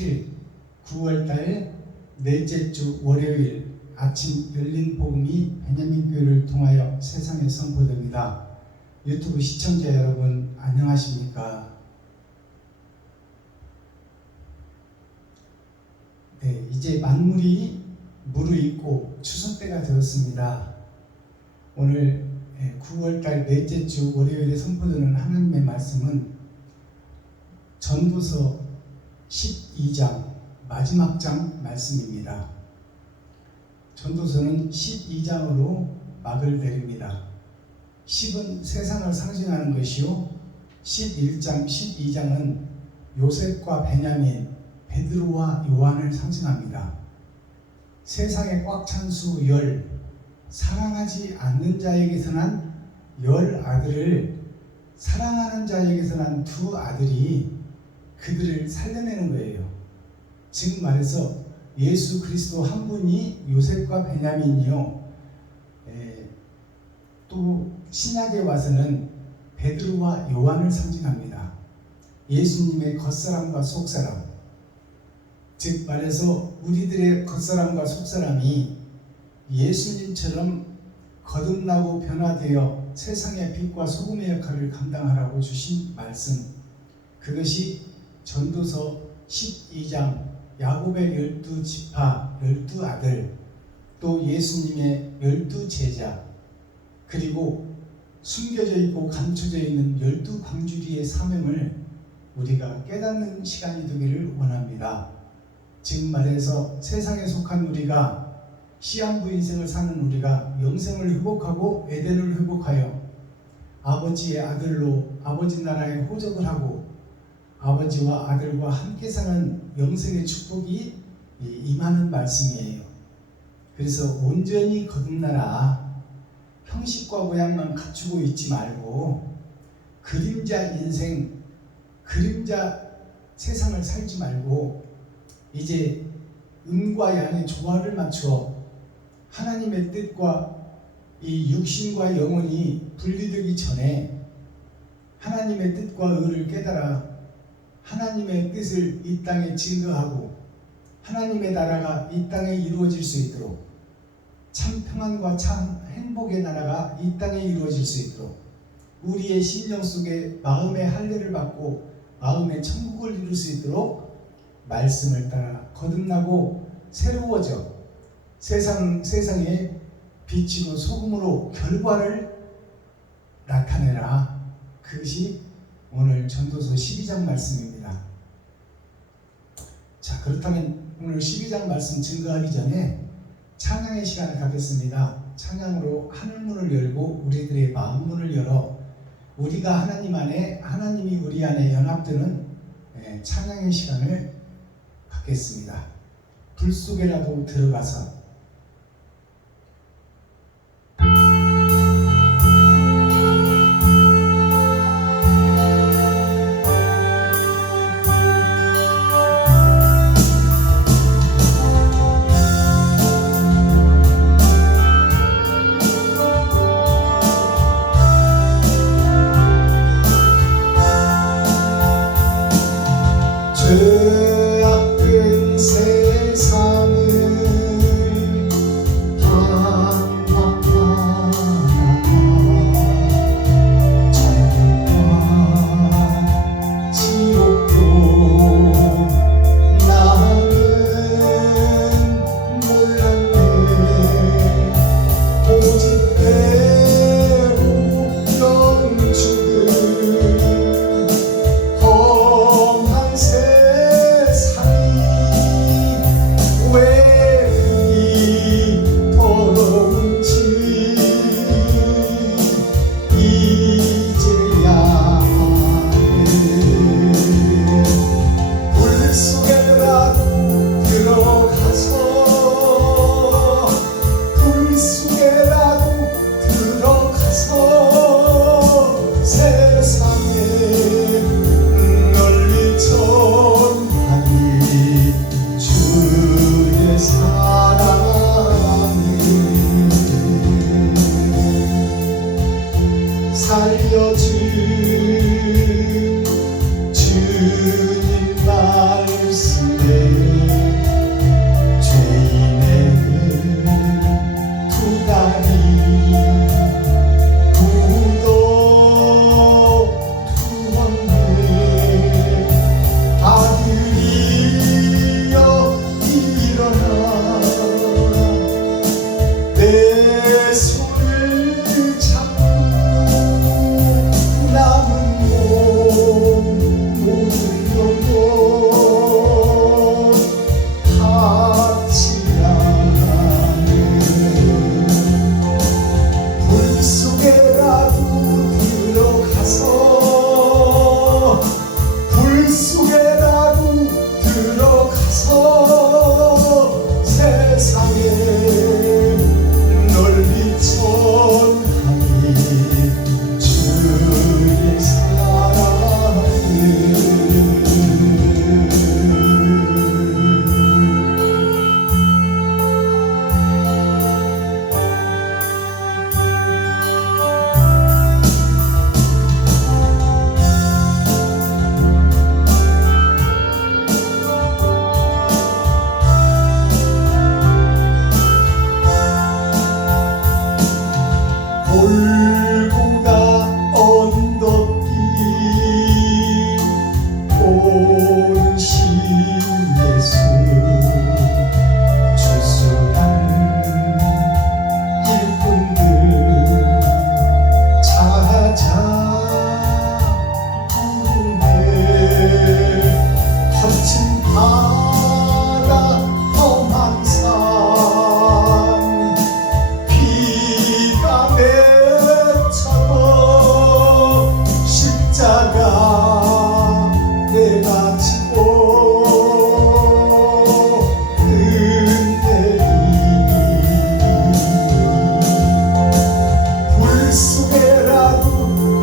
2017 9월달 넷째 주 월요일 아침 열린 복음이 베냐민 교회를 통하여 세상에 선포됩니다. 유튜브 시청자 여러분 안녕하십니까? 네, 이제 만물이 무르익고 추수 때가 되었습니다. 오늘 9월달 넷째 주 월요일에 선포되는 하나님의 말씀은 전도서 12장 마지막 장 말씀입니다. 전도서는 12장으로 막을 내립니다. 10은 세상을 상징하는 것이요 11장, 12장은 요셉과 베냐민, 베드로와 요한을 상징합니다. 세상에 꽉 찬 수 열, 사랑하지 않는 자에게서 난 열 아들을 사랑하는 자에게서 난 두 아들이 그들을 살려내는 거예요. 즉 말해서 예수 그리스도 한 분이 요셉과 베냐민이요, 또 신약에 와서는 베드로와 요한을 상징합니다. 예수님의 겉사람과 속사람, 즉 말해서 우리들의 겉사람과 속사람이 예수님처럼 거듭나고 변화되어 세상의 빛과 소금의 역할을 감당하라고 주신 말씀, 그것이 전도서 12장 야곱의 12지파 12아들, 또 예수님의 12제자, 그리고 숨겨져 있고 감춰져 있는 12광주리의 사명을 우리가 깨닫는 시간이 되기를 원합니다. 즉 말해서 세상에 속한 우리가, 시한부 인생을 사는 우리가 영생을 회복하고 에덴을 회복하여 아버지의 아들로 아버지 나라에 호적을 하고 아버지와 아들과 함께 사는 영생의 축복이 임하는 말씀이에요. 그래서 온전히 거듭나라, 형식과 모양만 갖추고 있지 말고 그림자 인생, 그림자 세상을 살지 말고 이제 음과 양의 조화를 맞추어 하나님의 뜻과 이 육신과 영혼이 분리되기 전에 하나님의 뜻과 의를 깨달아 하나님의 뜻을 이 땅에 증거하고 하나님의 나라가 이 땅에 이루어질 수 있도록, 참 평안과 참 행복의 나라가 이 땅에 이루어질 수 있도록 우리의 심령 속에 마음의 할례를 받고 마음의 천국을 이룰 수 있도록 말씀을 따라 거듭나고 새로워져 세상에 빛이고 소금으로 결과를 나타내라. 그것이 오늘 전도서 12장 말씀입니다. 자, 그렇다면 오늘 12장 말씀 증거하기 전에 찬양의 시간을 갖겠습니다. 찬양으로 하늘문을 열고 우리들의 마음문을 열어 우리가 하나님 안에, 하나님이 우리 안에 연합되는 찬양의 시간을 갖겠습니다. 불 속에라도 들어가서 죄악된 세상을 들어가서 세상에 널리 전하니 주의 사랑을. 골고가 언덕길 오신 예수 주소할 일꾼들 찾아오네. 거친 바다 험한 산 비가 맺혀도 십자가 내가 지고 은혜리 불 속에라도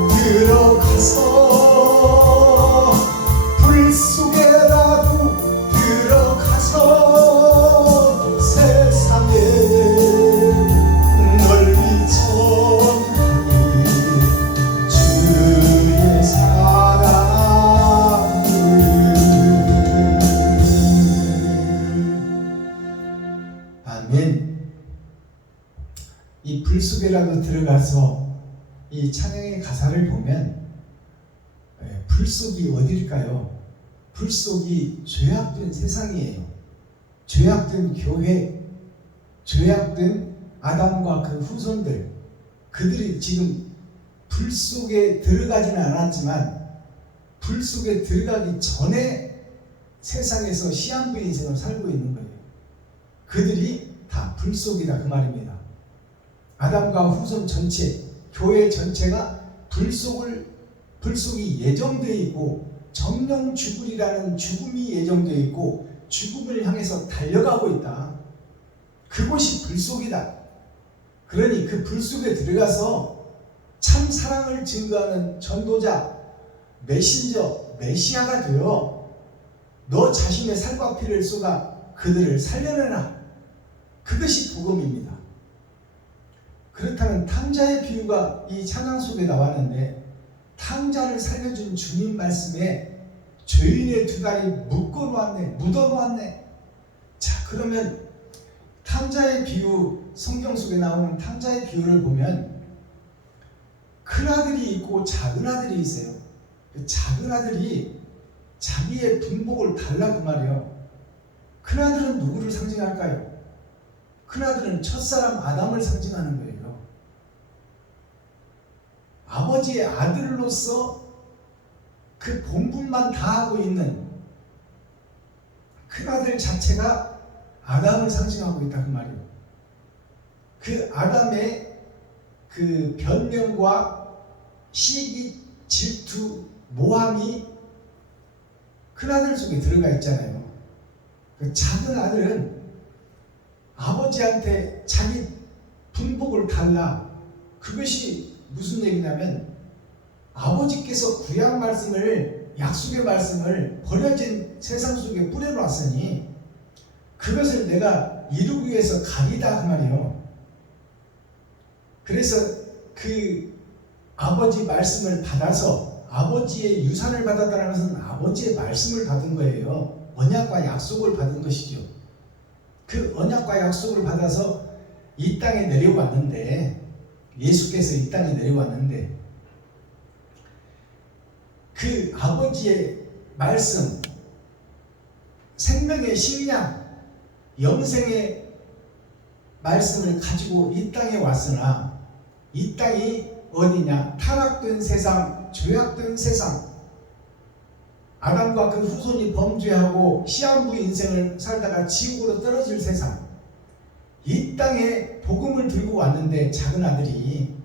들어가서 불 속에라도 들어가서 세상에 널리 전하니 주의 사랑을. 아멘. 이 불 속에라도 들어가서 이 찬양의 가사를 보면 불 속이 어딜까요? 불 속이 죄악된 세상이에요. 죄악된 교회, 죄악된 아담과 그 후손들, 그들이 지금 불 속에 들어가지는 않았지만 불 속에 들어가기 전에 세상에서 시한부 인생을 살고 있는 거예요. 그들이 다 불 속이다 그 말입니다. 아담과 후손 전체, 교회 전체가 불 속이 예정되어 있고 정령 죽으리라는 죽음이 예정되어 있고 죽음을 향해서 달려가고 있다. 그곳이 불 속이다. 그러니 그 불 속에 들어가서 참 사랑을 증거하는 전도자, 메신저, 메시아가 되어 너 자신의 살과 피를 쏟아 그들을 살려내라. 그것이 복음입니다. 그렇다면 탕자의 비유가 이 찬양 속에 나왔는데 탕자를 살려준 주님 말씀에 죄인의 두 다리 묻어놓았네. 자, 그러면 탕자의 비유, 성경 속에 나오는 탕자의 비유를 보면 큰 아들이 있고 작은 아들이 있어요. 그 작은 아들이 자기의 분복을 달라 그 말이에요. 큰 아들은 누구를 상징할까요? 큰 아들은 첫사람 아담을 상징하는 거예요. 아버지의 아들로서 그 본분만 다하고 있는 큰 아들 자체가 아담을 상징하고 있다 그 말이에요. 그 아담의 그 변명과 시기, 질투, 모함이 큰 아들 속에 들어가 있잖아요. 그 작은 아들은 아버지한테 자기 분복을 달라. 그것이 무슨 얘기냐면 아버지께서 구약 말씀을, 약속의 말씀을 버려진 세상 속에 뿌려놨으니 그것을 내가 이루기 위해서 가리다 그 말이에요. 그래서 그 아버지 말씀을 받아서 아버지의 유산을 받았다는 것은 아버지의 말씀을 받은 거예요. 언약과 약속을 받은 것이죠. 그 언약과 약속을 받아서 이 땅에 내려왔는데, 예수께서 이 땅에 내려왔는데 그 아버지의 말씀, 생명의 식량, 영생의 말씀을 가지고 이 땅에 왔으나 이 땅이 어디냐? 타락된 세상, 죄악된 세상, 아담과 그 후손이 범죄하고 시한부 인생을 살다가 지옥으로 떨어질 세상, 이 땅에 복음을 들고 왔는데 작은 아들이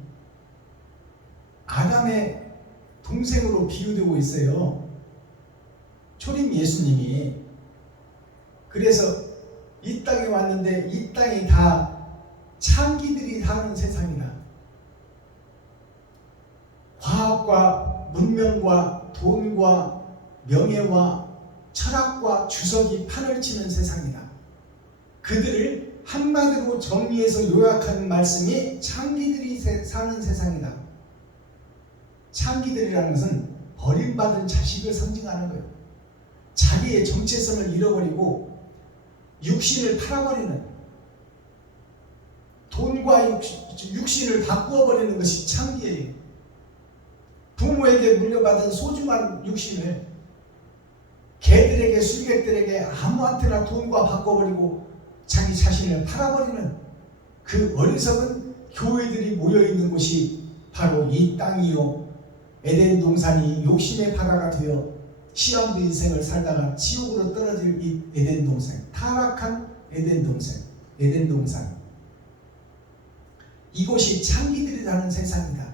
아담의 동생으로 비유되고 있어요. 초림 예수님이 그래서 이 땅에 왔는데 이 땅이 다 창기들이 사는 세상이다. 과학과 문명과 돈과 명예와 철학과 주석이 판을 치는 세상이다. 그들을 한마디로 정리해서 요약한 말씀이 창기들이 사는 세상이다. 창기들이라는 것은 버림받은 자식을 상징하는 거예요. 자기의 정체성을 잃어버리고 육신을 팔아버리는, 돈과 육신을 바꾸어버리는 것이 창기예요. 부모에게 물려받은 소중한 육신을 개들에게, 술객들에게 아무한테나 돈과 바꿔버리고 자기 자신을 팔아버리는 그 어리석은 교회들이 모여있는 곳이 바로 이 땅이요, 에덴 동산이 욕심의 바다가 되어 시험도 인생을 살다가 지옥으로 떨어질 이 에덴 동산, 타락한 에덴 동산, 이곳이 창기들이 사는 세상이다.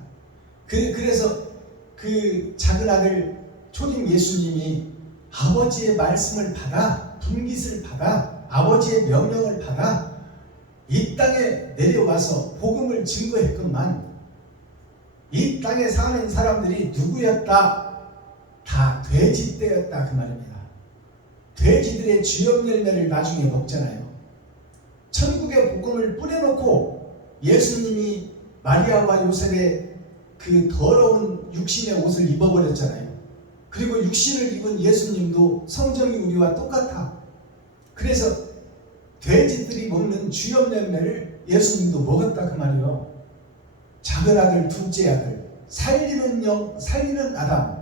그래서 그 작은 아들 초림 예수님이 아버지의 말씀을 받아, 분깃을 받아, 아버지의 명령을 받아 이 땅에 내려와서 복음을 증거했건만 이 땅에 사는 사람들이 누구였다? 다 돼지떼였다 그 말입니다. 돼지들의 주염 열매를 나중에 먹잖아요. 천국의 복음을 뿌려놓고 예수님이 마리아와 요셉의 그 더러운 육신의 옷을 입어버렸잖아요. 그리고 육신을 입은 예수님도 성정이 우리와 똑같아. 그래서 돼지들이 먹는 주염 열매를 예수님도 먹었다 그 말이요. 작은 아들, 둘째 아들, 살리는 영, 살리는 아담,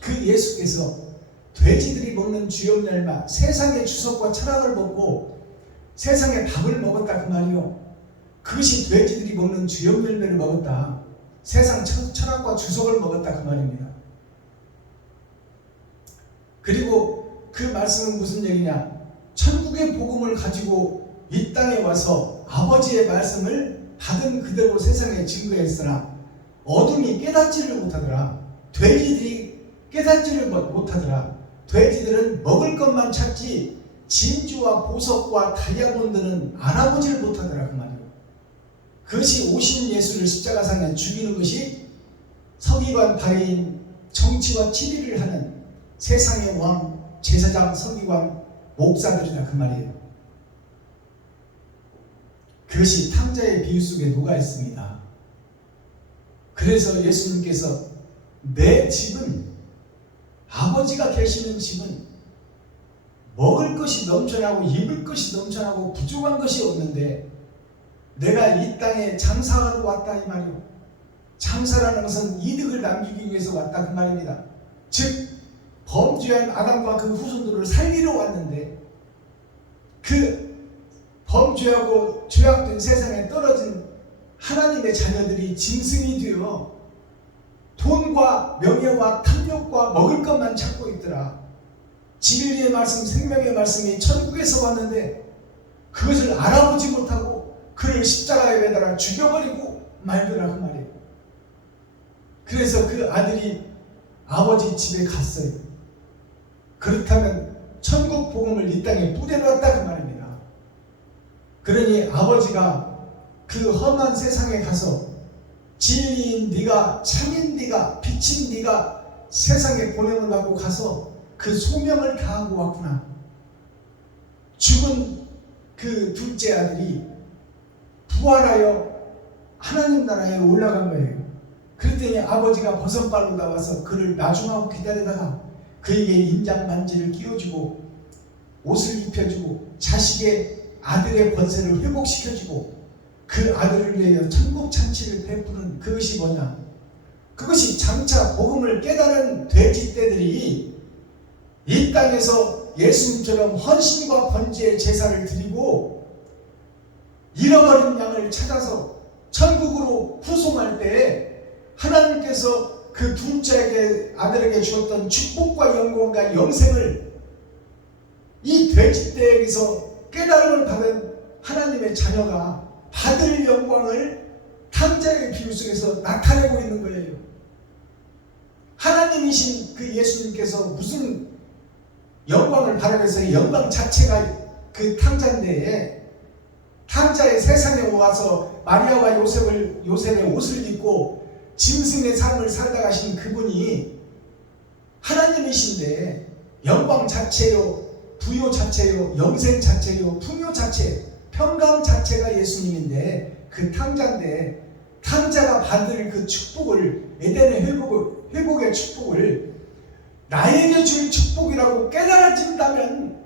그 예수께서 돼지들이 먹는 주염 열매, 세상의 주석과 철학을 먹고 세상의 밥을 먹었다 그 말이요. 그것이 돼지들이 먹는 주염 열매를 먹었다. 세상 철학과 주석을 먹었다 그 말입니다. 그리고 그 말씀은 무슨 얘기냐? 천국의 복음을 가지고 이 땅에 와서 아버지의 말씀을 받은 그대로 세상에 증거했으나 어둠이 깨닫지를 못하더라. 돼지들이 깨닫지를 못하더라. 돼지들은 먹을 것만 찾지 진주와 보석과 다이아몬드는 알아보지를 못하더라 그 말이에요. 그것이 오신 예수를 십자가상에 죽이는 것이 서기관 바레인 정치와 치리를 하는 세상의 왕, 제사장, 서기관, 목사들이다 그 말이에요. 그것이 탕자의 비유 속에 녹아 있습니다. 그래서 예수님께서 내 집은, 아버지가 계시는 집은 먹을 것이 넘쳐나고 입을 것이 넘쳐나고 부족한 것이 없는데 내가 이 땅에 장사하러 왔다 이 말이요. 장사라는 것은 이득을 남기기 위해서 왔다 그 말입니다. 즉 범죄한 아담과 그 후손들을 살리러 왔는데 그 범죄하고 죄악된 세상에 떨어진 하나님의 자녀들이 짐승이 되어 돈과 명예와 탐욕과 먹을 것만 찾고 있더라. 진리의 말씀, 생명의 말씀이 천국에서 왔는데 그것을 알아보지 못하고 그를 십자가에 매달아 죽여버리고 말더라 그 말이에요. 그래서 그 아들이 아버지 집에 갔어요. 그렇다면 천국 복음을 이 땅에 뿌려놨다 그 말입니다. 그러니 아버지가 그 험한 세상에 가서 진리인 네가, 참인 네가, 빛인 네가 세상에 보냄을 받고 가서 그 소명을 다하고 왔구나. 죽은 그 둘째 아들이 부활하여 하나님 나라에 올라간 거예요. 그랬더니 아버지가 버선발로 나와서 그를 나중하고 기다리다가 그에게 인장 반지를 끼워주고 옷을 입혀주고 자식의 아들의 권세를 회복시켜주고 그 아들을 위하여 천국 잔치를 베푸는 그것이 뭐냐? 그것이 장차 복음을 깨달은 돼지떼들이 이 땅에서 예수님처럼 헌신과 번제의 제사를 드리고 잃어버린 양을 찾아서 천국으로 후송할 때에 하나님께서 그 둘째 아들에게 주었던 축복과 영광과 영생을 이 돼지떼에게서 깨달음을 받은 하나님의 자녀가 받을 영광을 탕자의 비유 속에서 나타내고 있는 거예요. 하나님이신 그 예수님께서 무슨 영광을 바라면서 영광 자체가 그 탕자인데, 탕자의 세상에 와서 마리아와 요셉의 옷을 입고 짐승의 삶을 살다 가신 그분이 하나님이신데, 영광 자체요, 부요 자체요, 영생 자체요, 풍요 자체, 평강 자체가 예수님인데 그 탕자인데, 탕자가 받을 그 축복을, 에덴의 회복의 축복을 나에게 줄 축복이라고 깨달아진다면,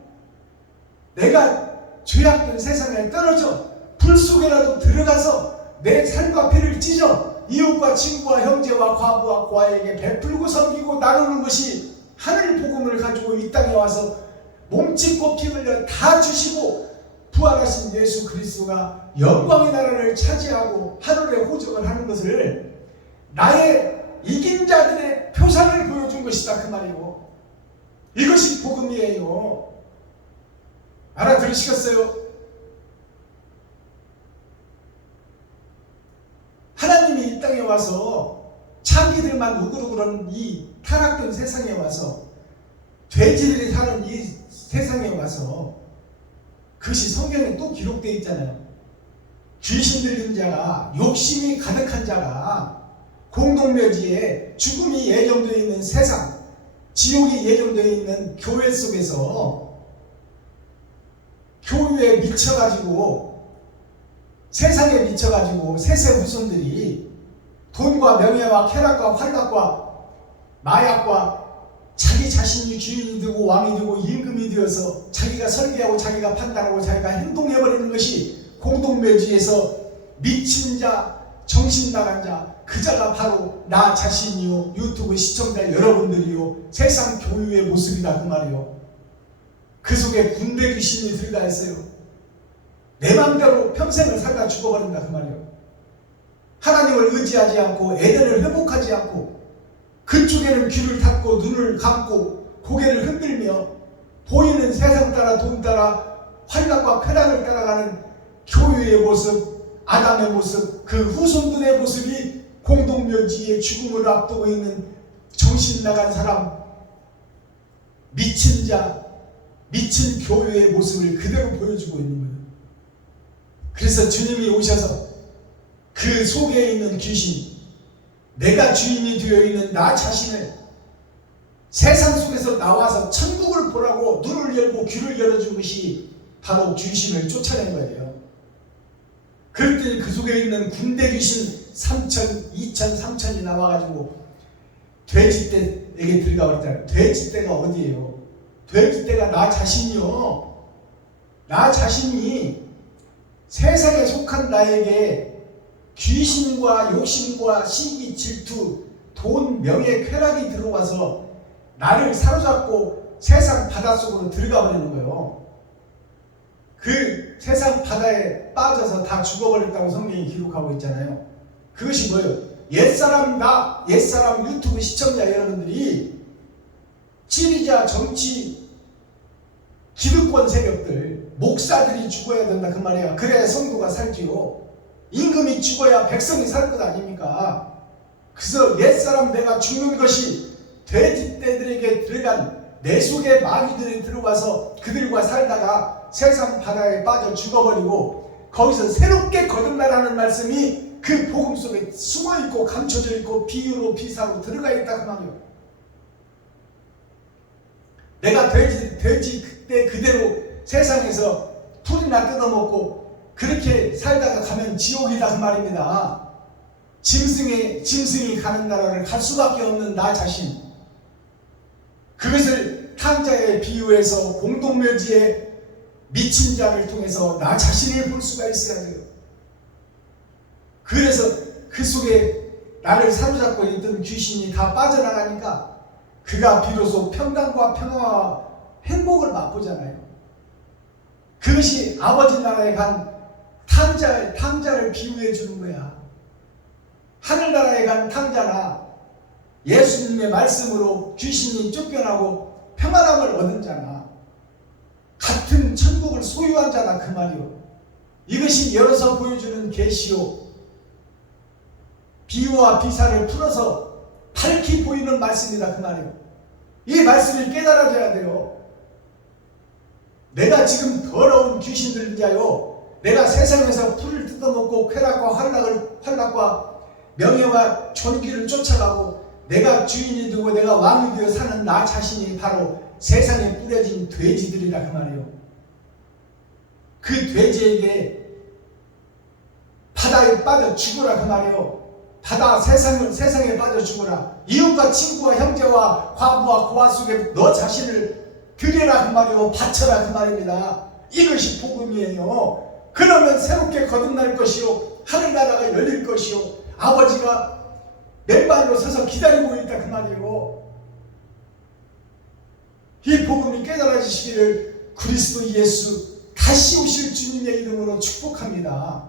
내가 죄악된 세상에 떨어져 불 속에라도 들어가서 내 살과 피를 찢어 이웃과 친구와 형제와 과부와 고아에게 베풀고 섬기고 나누는 것이 하늘 복음을 가지고 이 땅에 와서 몸짓고 피 흘려 다 주시고 부활하신 예수 그리스도가 영광의 나라를 차지하고 하늘에 호적을 하는 것을 나의 이긴 자들의 표상을 보여준 것이다 그 말이요. 이것이 복음이에요. 알아들으시겠어요? 하나님이 이 땅에 와서 창기들만 우글우글한 이 타락된 세상에 와서, 돼지들이 사는 이 세상에 와서, 그것이 성경에 또 기록되어 있잖아요. 귀신 들린 자가, 욕심이 가득한 자가 공동묘지에 죽음이 예정되어 있는 세상, 지옥이 예정되어 있는 교회 속에서 교회에 미쳐가지고, 세상에 미쳐가지고 세세 후손들이 돈과 명예와 쾌락과 활락과 마약과 자기 자신이 주인이 되고 왕이 되고 임금이 되어서 자기가 설계하고 자기가 판단하고 자기가 행동해버리는 것이 공동묘지에서 미친 자, 정신 나간 자, 그 자가 바로 나 자신이요, 유튜브 시청자 여러분들이요, 세상 교회의 모습이다 그 말이요. 그 속에 군대 귀신이 들어가 있어요. 내 마음대로 평생을 살다 죽어버린다 그 말이에요. 하나님을 의지하지 않고 에덴을 회복하지 않고, 그쪽에는 귀를 닫고 눈을 감고 고개를 흔들며 보이는 세상 따라 돈 따라 활락과 쾌락을 따라가는 교회의 모습, 아담의 모습, 그 후손들의 모습이 공동묘지에 죽음을 앞두고 있는 정신 나간 사람, 미친 자, 미친 교회의 모습을 그대로 보여주고 있는 거예요. 그래서 주님이 오셔서 그 속에 있는 귀신, 내가 주인이 되어 있는 나 자신을 세상 속에서 나와서 천국을 보라고 눈을 열고 귀를 열어준 것이 바로 귀신을 쫓아낸 거예요. 그럴 때 그 속에 있는 군대 귀신 3천, 2천, 3천이 나와가지고 돼지떼에게 들어가 버렸잖아요. 돼지떼가 어디예요? 돼지떼가 나 자신이요. 나 자신이 세상에 속한 나에게 귀신과 욕심과 시기, 질투, 돈, 명예, 쾌락이 들어와서 나를 사로잡고 세상 바닷속으로 들어가 버리는 거예요. 그 세상 바다에 빠져서 다 죽어버렸다고 성경이 기록하고 있잖아요. 그것이 뭐예요? 옛사람 유튜브 시청자 여러분들이 지리자, 정치, 기득권 세력들, 목사들이 죽어야 된다 그 말이에요. 그래야 성도가 살지요. 임금이 죽어야 백성이 살 것 아닙니까? 그래서 옛사람 내가 죽는 것이 돼지떼들에게 들어간 내 속에 마귀들이 들어와서 그들과 살다가 세상 바다에 빠져 죽어버리고 거기서 새롭게 거듭나라는 말씀이 그 복음 속에 숨어있고 감춰져 있고 비유로 비사로 들어가 있다 그 말이에요. 내가 돼지 그때 그대로 세상에서 풀이나 뜯어먹고 그렇게 살다가 가면 지옥이다 그 말입니다. 짐승이 가는 나라를 갈 수밖에 없는 나 자신, 그것을 탕자에 비유해서 공동묘지에 미친 자를 통해서 나 자신을 볼 수가 있어야 돼요. 그래서 그 속에 나를 사로잡고 있던 귀신이 다 빠져나가니까 그가 비로소 평강과 평화와 행복을 맛보잖아요. 그것이 아버지 나라에 간 탕자를 비유해 주는 거야. 하늘나라에 간 탕자나 예수님의 말씀으로 귀신이 쫓겨나고 평안함을 얻은 자나 같은 천국을 소유한 자나 그 말이요. 이것이 열어서 보여주는 계시요, 비유와 비사를 풀어서 밝히 보이는 말씀이다 그 말이요. 이 말씀을 깨달아줘야 돼요. 내가 지금 더러운 귀신들 위하여 내가 세상에서 풀을 뜯어먹고 쾌락과 환락과 명예와 존귀를 쫓아가고 내가 주인이 되고 내가 왕이 되어 사는 나 자신이 바로 세상에 뿌려진 돼지들이라 그 말이에요. 그 돼지에게 바다에 빠져 죽으라 그 말이에요. 바다 세상에 빠져 죽으라. 이웃과 친구와 형제와 과부와 고아 속에 너 자신을 드리라 그 말이요, 바쳐라 그 말입니다. 이것이 복음이에요. 그러면 새롭게 거듭날 것이요, 하늘나라가 열릴 것이요, 아버지가 맨발로 서서 기다리고 있다 그 말이에요. 이 복음이 깨달아지시기를 그리스도 예수 다시 오실 주님의 이름으로 축복합니다.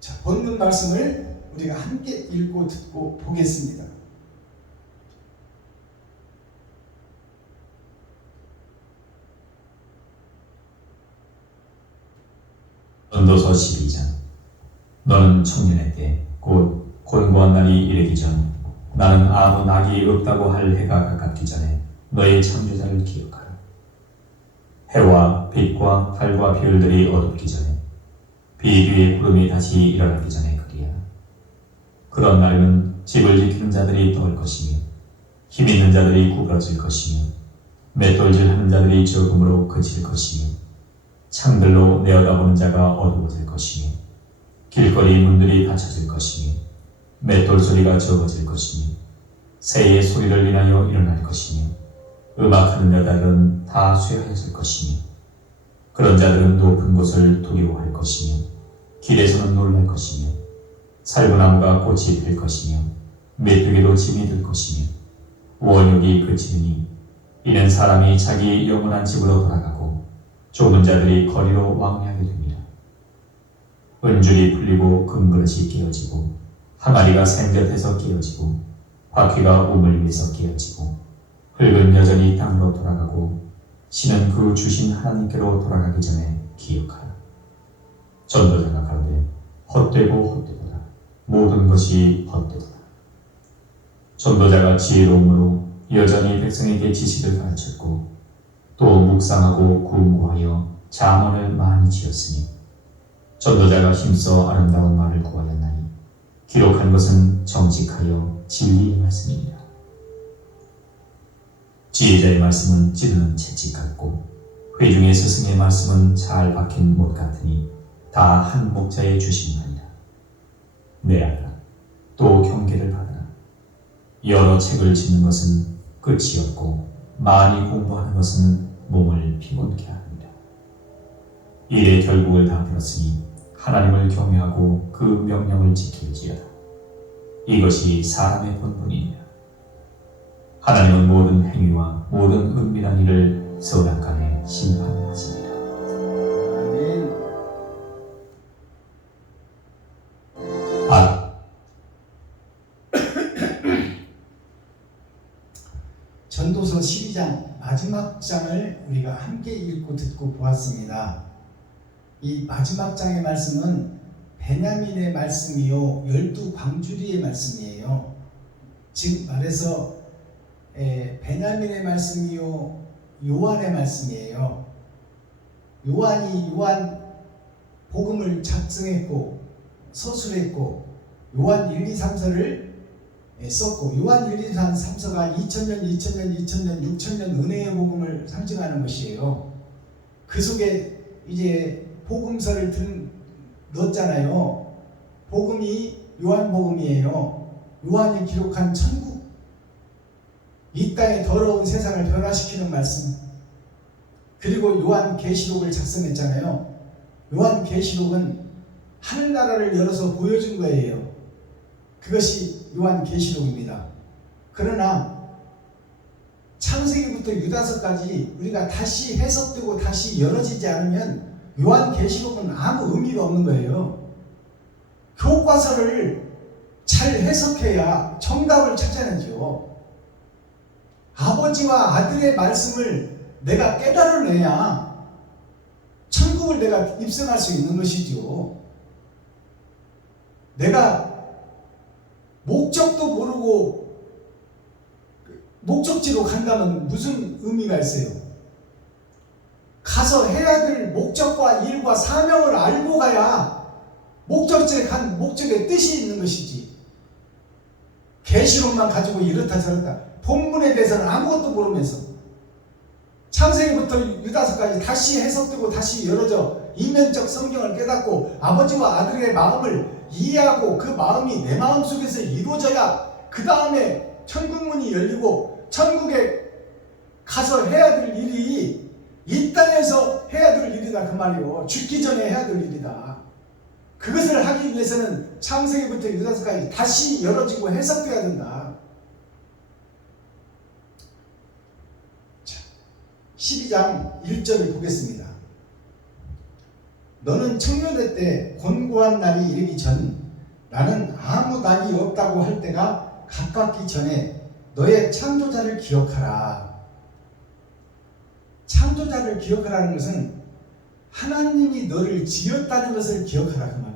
자, 본문 말씀을 우리가 함께 읽고 듣고 보겠습니다. 전도서 12장. 너는 청년의 때 곧 곤고한 날이 이르기 전 나는 아무 낙이 없다고 할 해가 가깝기 전에 너의 창조자를 기억하라. 해와 빛과 달과 별들이 어둡기 전에 비 위에 구름이 다시 일어나기 전에 그리하라. 그런 날에는 집을 지키는 자들이 떠올 것이며 힘 있는 자들이 구부러질 것이며 맷돌질하는 자들이 적음으로 그칠 것이며 창들로 내어다보는 자가 어두워질 것이며 길거리 문들이 닫혀질 것이며 맷돌 소리가 적어질 것이며 새의 소리를 인하여 일어날 것이며 음악하는 자들은 다 쇠하여질 것이며 그런 자들은 높은 곳을 두려워할 것이며 길에서는 놀랄 것이며 살구나무가 꽃이 필 것이며 메뚜기도 짐이 들 것이며 원욕이 그치리니 이는 사람이 자기 영원한 집으로 돌아가고 좁은 자들이 거리로 왕래하게 됩니다. 은줄이 풀리고 금그릇이 깨어지고 항아리가 생볕에서 깨어지고 바퀴가 우물 위에서 깨어지고 흙은 여전히 땅으로 돌아가고 신은 그 주신 하나님께로 돌아가기 전에 기억하라. 전도자가 가로되 헛되고 헛되도다. 모든 것이 헛되도다. 전도자가 지혜로움으로 여전히 백성에게 지식을 가르쳤고 또 묵상하고 구음고하여 잠언을 많이 지었으니 전도자가 힘써 아름다운 말을 구하였나니 기록한 것은 정직하여 진리의 말씀입니다. 지혜자의 말씀은 찌르는 채찍 같고 회중의 스승의 말씀은 잘 박힌 못 같으니 다 한 목자의 주신 말이라. 내 아들아, 또 경계를 받아라. 여러 책을 짓는 것은 끝이 없고 많이 공부하는 것은 몸을 피곤케 합니다. 일의 결국을 다 들었으니 하나님을 경외하고 그 명령을 지킬지어다. 이것이 사람의 본분이니라. 하나님은 모든 행위와 모든 은밀한 일을 선악간에 심판하시니라. 아멘. 전도서 12장 마지막 장을 우리가 함께 읽고 듣고 보았습니다. 이 마지막 장의 말씀은 베냐민의 말씀이요 12광주리의 말씀이에요. 즉 말해서 베냐민의 말씀이요 요한의 말씀이에요. 요한이 요한 복음을 작성했고 서술했고 요한 1, 2, 3서를 썼고 요한 1, 2, 3서가 2000년, 6000년 은혜의 복음을 상징하는 것이에요. 그 속에 이제 복음서를 넣었잖아요. 복음이 요한복음이에요. 요한이 기록한 천국, 이 땅의 더러운 세상을 변화시키는 말씀, 그리고 요한계시록을 작성했잖아요. 요한계시록은 하늘나라를 열어서 보여준 거예요. 그것이 요한계시록입니다. 그러나 창세기부터 유다서까지 우리가 다시 해석되고 다시 열어지지 않으면 요한계시록은 아무 의미가 없는 거예요. 교과서를 잘 해석해야 정답을 찾아내죠. 아버지와 아들의 말씀을 내가 깨달아내야 천국을 내가 입성할 수 있는 것이죠. 내가 목적도 모르고 목적지로 간다면 무슨 의미가 있어요? 가서 해야 될 목적과 일과 사명을 알고 가야 목적지에 간 목적의 뜻이 있는 것이지. 계시록만 가지고 이렇다 저렇다 본문에 대해서는 아무것도 모르면서 창세기부터 유다서까지 다시 해석되고 다시 열어져 이면적 성경을 깨닫고 아버지와 아들의 마음을 이해하고 그 마음이 내 마음속에서 이루어져야 그 다음에 천국문이 열리고 천국에 가서 해야 될 일이 이 땅에서 해야 될 일이다 그 말이요. 죽기 전에 해야 될 일이다. 그것을 하기 위해서는 창세기부터 유다서까지 다시 열어지고 해석돼야 된다. 자, 12장 1절을 보겠습니다. 너는 청년의 때 곤고한 날이 이르기 전 나는 아무 낙이 없다고 할 때가 가깝기 전에 너의 창조자를 기억하라. 창조자를 기억하라는 것은 하나님이 너를 지었다는 것을 기억하라 그 말이에요.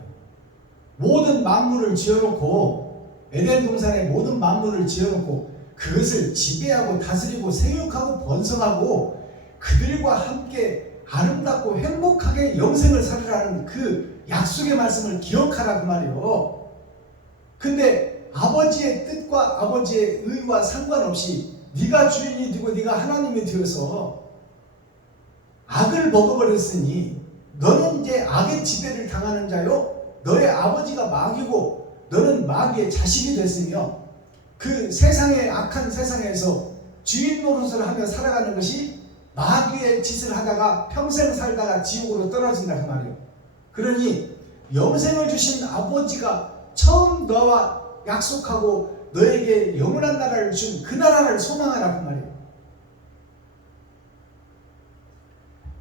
모든 만물을 지어놓고 에덴 동산의 모든 만물을 지어놓고 그것을 지배하고 다스리고 생육하고 번성하고 그들과 함께 아름답고 행복하게 영생을 살으라는 그 약속의 말씀을 기억하라 그 말이에요. 근데 아버지의 뜻과 아버지의 의와 상관없이 네가 주인이 되고 네가 하나님이 되어서 악을 먹어버렸으니 너는 이제 악의 지배를 당하는 자요. 너의 아버지가 마귀고 너는 마귀의 자식이 됐으며 그 세상의 악한 세상에서 주인 노릇을 하며 살아가는 것이 마귀의 짓을 하다가 평생 살다가 지옥으로 떨어진다 그 말이에요. 그러니 영생을 주신 아버지가 처음 너와 약속하고 너에게 영원한 나라를 준 그 나라를 소망하라 그 말이에요.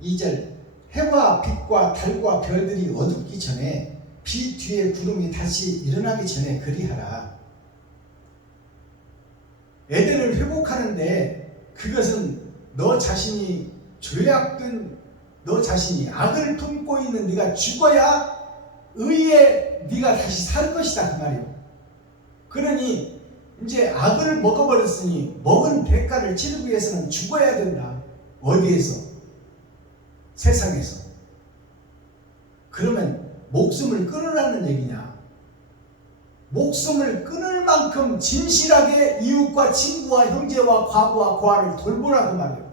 2절 해와 빛과 달과 별들이 어둡기 전에 비 뒤에 구름이 다시 일어나기 전에 그리하라. 에덴을 회복하는데 그것은 너 자신이 죄악된 너 자신이 악을 품고 있는 네가 죽어야 의에 네가 다시 살 것이다 그 말이에요. 그러니 이제 악을 먹어버렸으니 먹은 대가를 치르기 위해서는 죽어야 된다. 어디에서? 세상에서. 그러면 목숨을 끊으라는 얘기냐? 목숨을 끊을 만큼 진실하게 이웃과 친구와 형제와 과부와 고아를 돌보라 그 말이에요.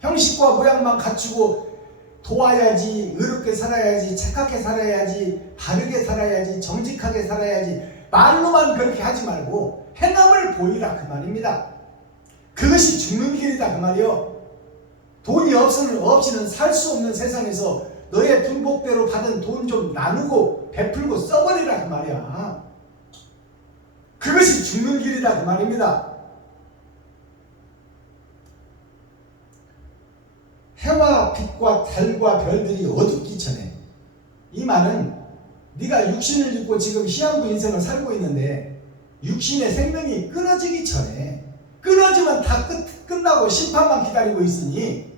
형식과 모양만 갖추고 도와야지, 의롭게 살아야지, 착하게 살아야지, 바르게 살아야지, 정직하게 살아야지 말로만 그렇게 하지 말고 행함을 보이라 그 말입니다. 그것이 죽는 길이다 그 말이요. 돈이 없이는 살 수 없는 세상에서 너의 분복대로 받은 돈 좀 나누고 베풀고 써버리라 그 말이야. 그것이 죽는 길이다 그 말입니다. 해와 빛과 달과 별들이 어둡기 전에, 이 말은 네가 육신을 입고 지금 시한부 인생을 살고 있는데 육신의 생명이 끊어지기 전에, 끊어지면 다 끝나고 심판만 기다리고 있으니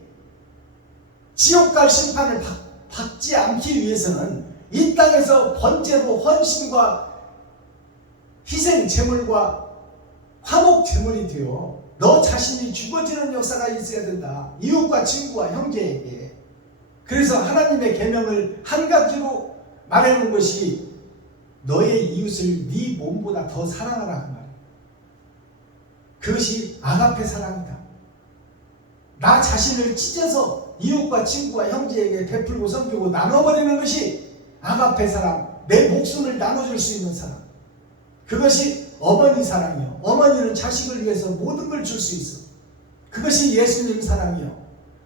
지옥 갈 심판을 받지 않기 위해서는 이 땅에서 번제로 헌신과 희생 제물과 화목 제물이 되어 너 자신이 죽어지는 역사가 있어야 된다. 이웃과 친구와 형제에게. 그래서 하나님의 계명을 한 가지로 말해놓은 것이 너의 이웃을 네 몸보다 더 사랑하라 그 말이에요. 그것이 아가페 사랑이다. 나 자신을 찢어서 이웃과 친구와 형제에게 베풀고 섬기고 나눠버리는 것이 아가페 사랑, 내 목숨을 나눠줄 수 있는 사랑. 그것이 어머니 사랑이요. 어머니는 자식을 위해서 모든 걸 줄 수 있어. 그것이 예수님 사랑이요.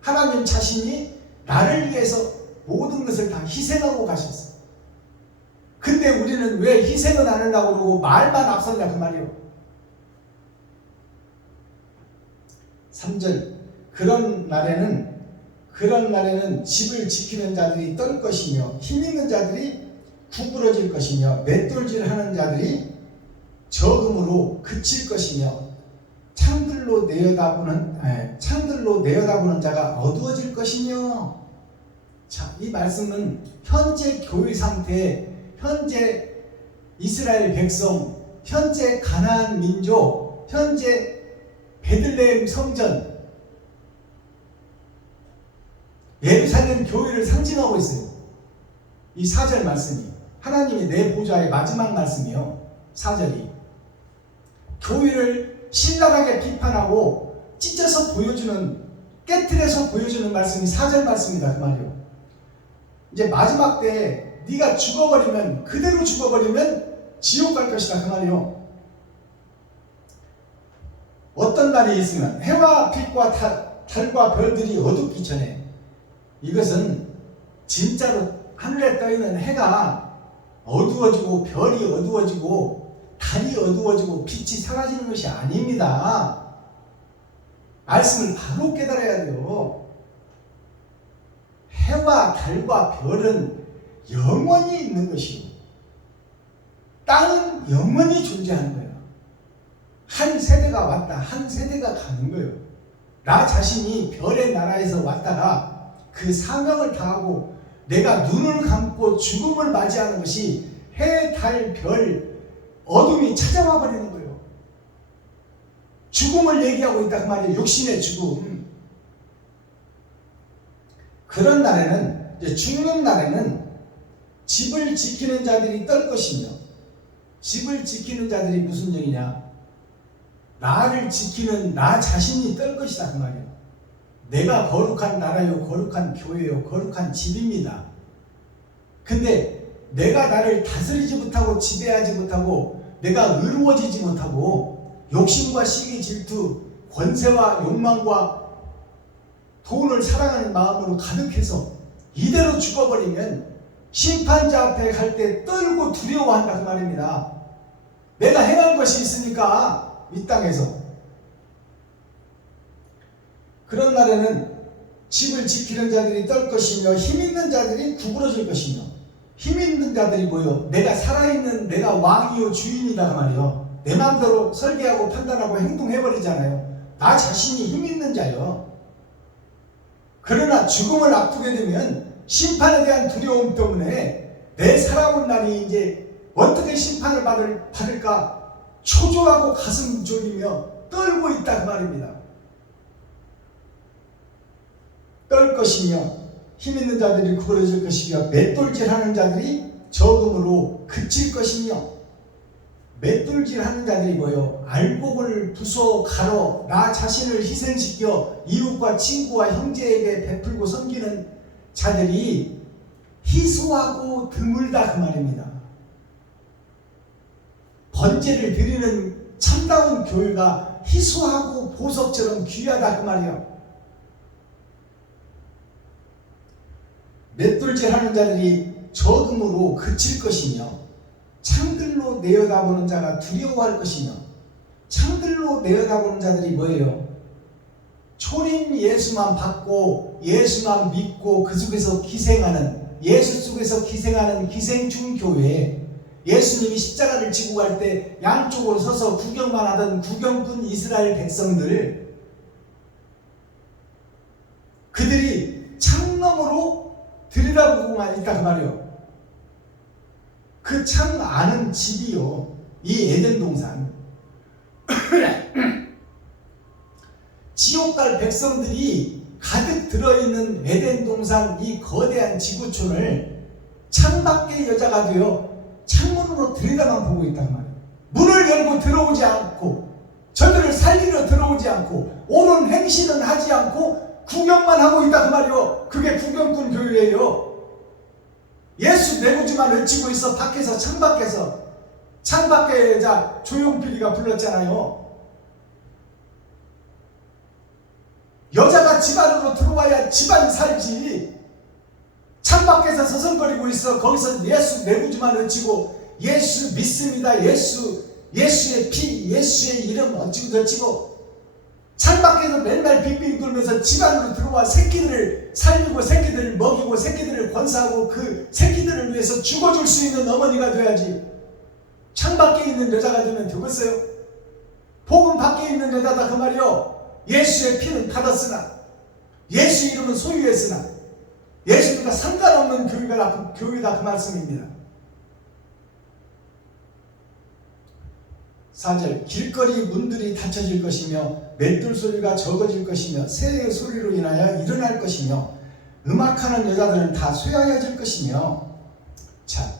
하나님 자신이 나를 위해서 모든 것을 다 희생하고 가셨어. 근데 우리는 왜 희생은 안 하려고 그러고 말만 앞섰냐 그 말이요. 3절 그런 날에는 집을 지키는 자들이 떨 것이며 힘있는 자들이 구부러질 것이며 맷돌질하는 자들이 적음으로 그칠 것이며 창들로 내어다보는 자가 어두워질 것이며. 자, 이 말씀은 현재 교회 상태, 현재 이스라엘 백성, 현재 가나안 민족, 현재 베들레헴 성전, 예루살렘 교회를 상징하고 있어요. 이 4절 말씀이 하나님이 내 보좌의 마지막 말씀이요. 4절이 교회를 신랄하게 비판하고 찢어서 보여주는, 깨트려서 보여주는 말씀이 4절 말씀이다 그 말이요. 이제 마지막 때 네가 죽어버리면, 그대로 죽어버리면 지옥 갈 것이다 그 말이요. 어떤 날이 있으면 해와 빛과 달과 별들이 어둡기 전에, 이것은 진짜로 하늘에 떠있는 해가 어두워지고 별이 어두워지고 달이 어두워지고 빛이 사라지는 것이 아닙니다. 말씀을 바로 깨달아야 돼요. 해와 달과 별은 영원히 있는 것이고 땅은 영원히 존재하는 거예요. 한 세대가 왔다 한 세대가 가는 거예요. 나 자신이 별의 나라에서 왔다가 그 사명을 다하고 내가 눈을 감고 죽음을 맞이하는 것이 해, 달, 별, 어둠이 찾아와 버리는 거예요. 죽음을 얘기하고 있다 그 말이에요. 육신의 죽음. 그런 날에는, 이제 죽는 날에는 집을 지키는 자들이 떨 것이며, 집을 지키는 자들이 무슨 얘기냐? 나를 지키는 나 자신이 떨 것이다 그 말이에요. 내가 거룩한 나라요, 거룩한 교회요, 거룩한 집입니다. 근데 내가 나를 다스리지 못하고 지배하지 못하고 내가 의로워지지 못하고 욕심과 시기 질투, 권세와 욕망과 돈을 사랑하는 마음으로 가득해서 이대로 죽어버리면 심판자 앞에 갈 때 떨고 두려워한다 그 말입니다. 내가 행한 것이 있으니까 이 땅에서. 그런 날에는 집을 지키는 자들이 떨 것이며 힘 있는 자들이 구부러질 것이며, 힘 있는 자들이 뭐요? 내가 살아있는, 내가 왕이요 주인이다 그 말이요. 내 마음대로 설계하고 판단하고 행동해버리잖아요. 나 자신이 힘 있는 자요. 그러나 죽음을 앞두게 되면 심판에 대한 두려움 때문에 내 살아온 날이 이제 어떻게 심판을 받을까 초조하고 가슴 졸이며 떨고 있다 그 말입니다. 떨 것이며 힘 있는 자들이 구부러질 것이며 맷돌질하는 자들이 적음으로 그칠 것이며. 맷돌질하는 자들이 뭐요? 알곡을 부숴 가로 나 자신을 희생시켜 이웃과 친구와 형제에게 베풀고 섬기는 자들이 희소하고 드물다 그 말입니다. 번제를 드리는 참다운 교회가 희소하고 보석처럼 귀하다 그 말이에요. 맷돌질하는 자들이 적음으로 그칠 것이며 창들로 내어다보는 자가 두려워할 것이며. 창들로 내어다보는 자들이 뭐예요? 초림 예수만 받고 예수만 믿고 그 속에서 기생하는, 예수 속에서 기생하는 기생충 교회. 예수님이 십자가를 지고 갈 때 양쪽으로 서서 구경만 하던 구경꾼 이스라엘 백성들, 그들이 창너머로 들여다보고만 있다 그 말이에요. 그 창 안은 집이요, 이 에덴 동산. 지옥 갈 백성들이 가득 들어있는 에덴 동산, 이 거대한 지구촌을 창밖의 여자가 되어 창문으로 들여다만 보고 있단 말이에요. 문을 열고 들어오지 않고 저들을 살리러 들어오지 않고 옳은 행실은 하지 않고 구경만 하고 있다 그 말이에요. 그게 구경꾼 교회예요. 예수 내구주만 외치고 있어. 밖에서, 창밖에 여자 조용필이가 불렀잖아요. 여자가 집 안으로 들어와야 집안이 살지. 창밖에서 서성거리고 있어. 거기서 예수 내구주만 외치고 예수 믿습니다. 예수의 피, 예수의 이름 어찌고 저찌고. 창밖에서 맨날 빙빙 돌면서 집 안으로 들어와 새끼들을 살리고 새끼들을 먹이고 새끼들을 권사하고 그 새끼들을 위해서 죽어줄 수 있는 어머니가 돼야지. 창밖에 있는 여자가 되면 되겠어요? 복음 밖에 있는 여자다 그 말이요. 예수의 피는 받았으나 예수 이름은 소유했으나 예수님과 상관없는 교회다 그 말씀입니다. 4절 길거리 문들이 닫혀질 것이며 맷돌 소리가 적어질 것이며 새의 소리로 인하여 일어날 것이며 음악하는 여자들은 다 쇠하여질 것이며, 자,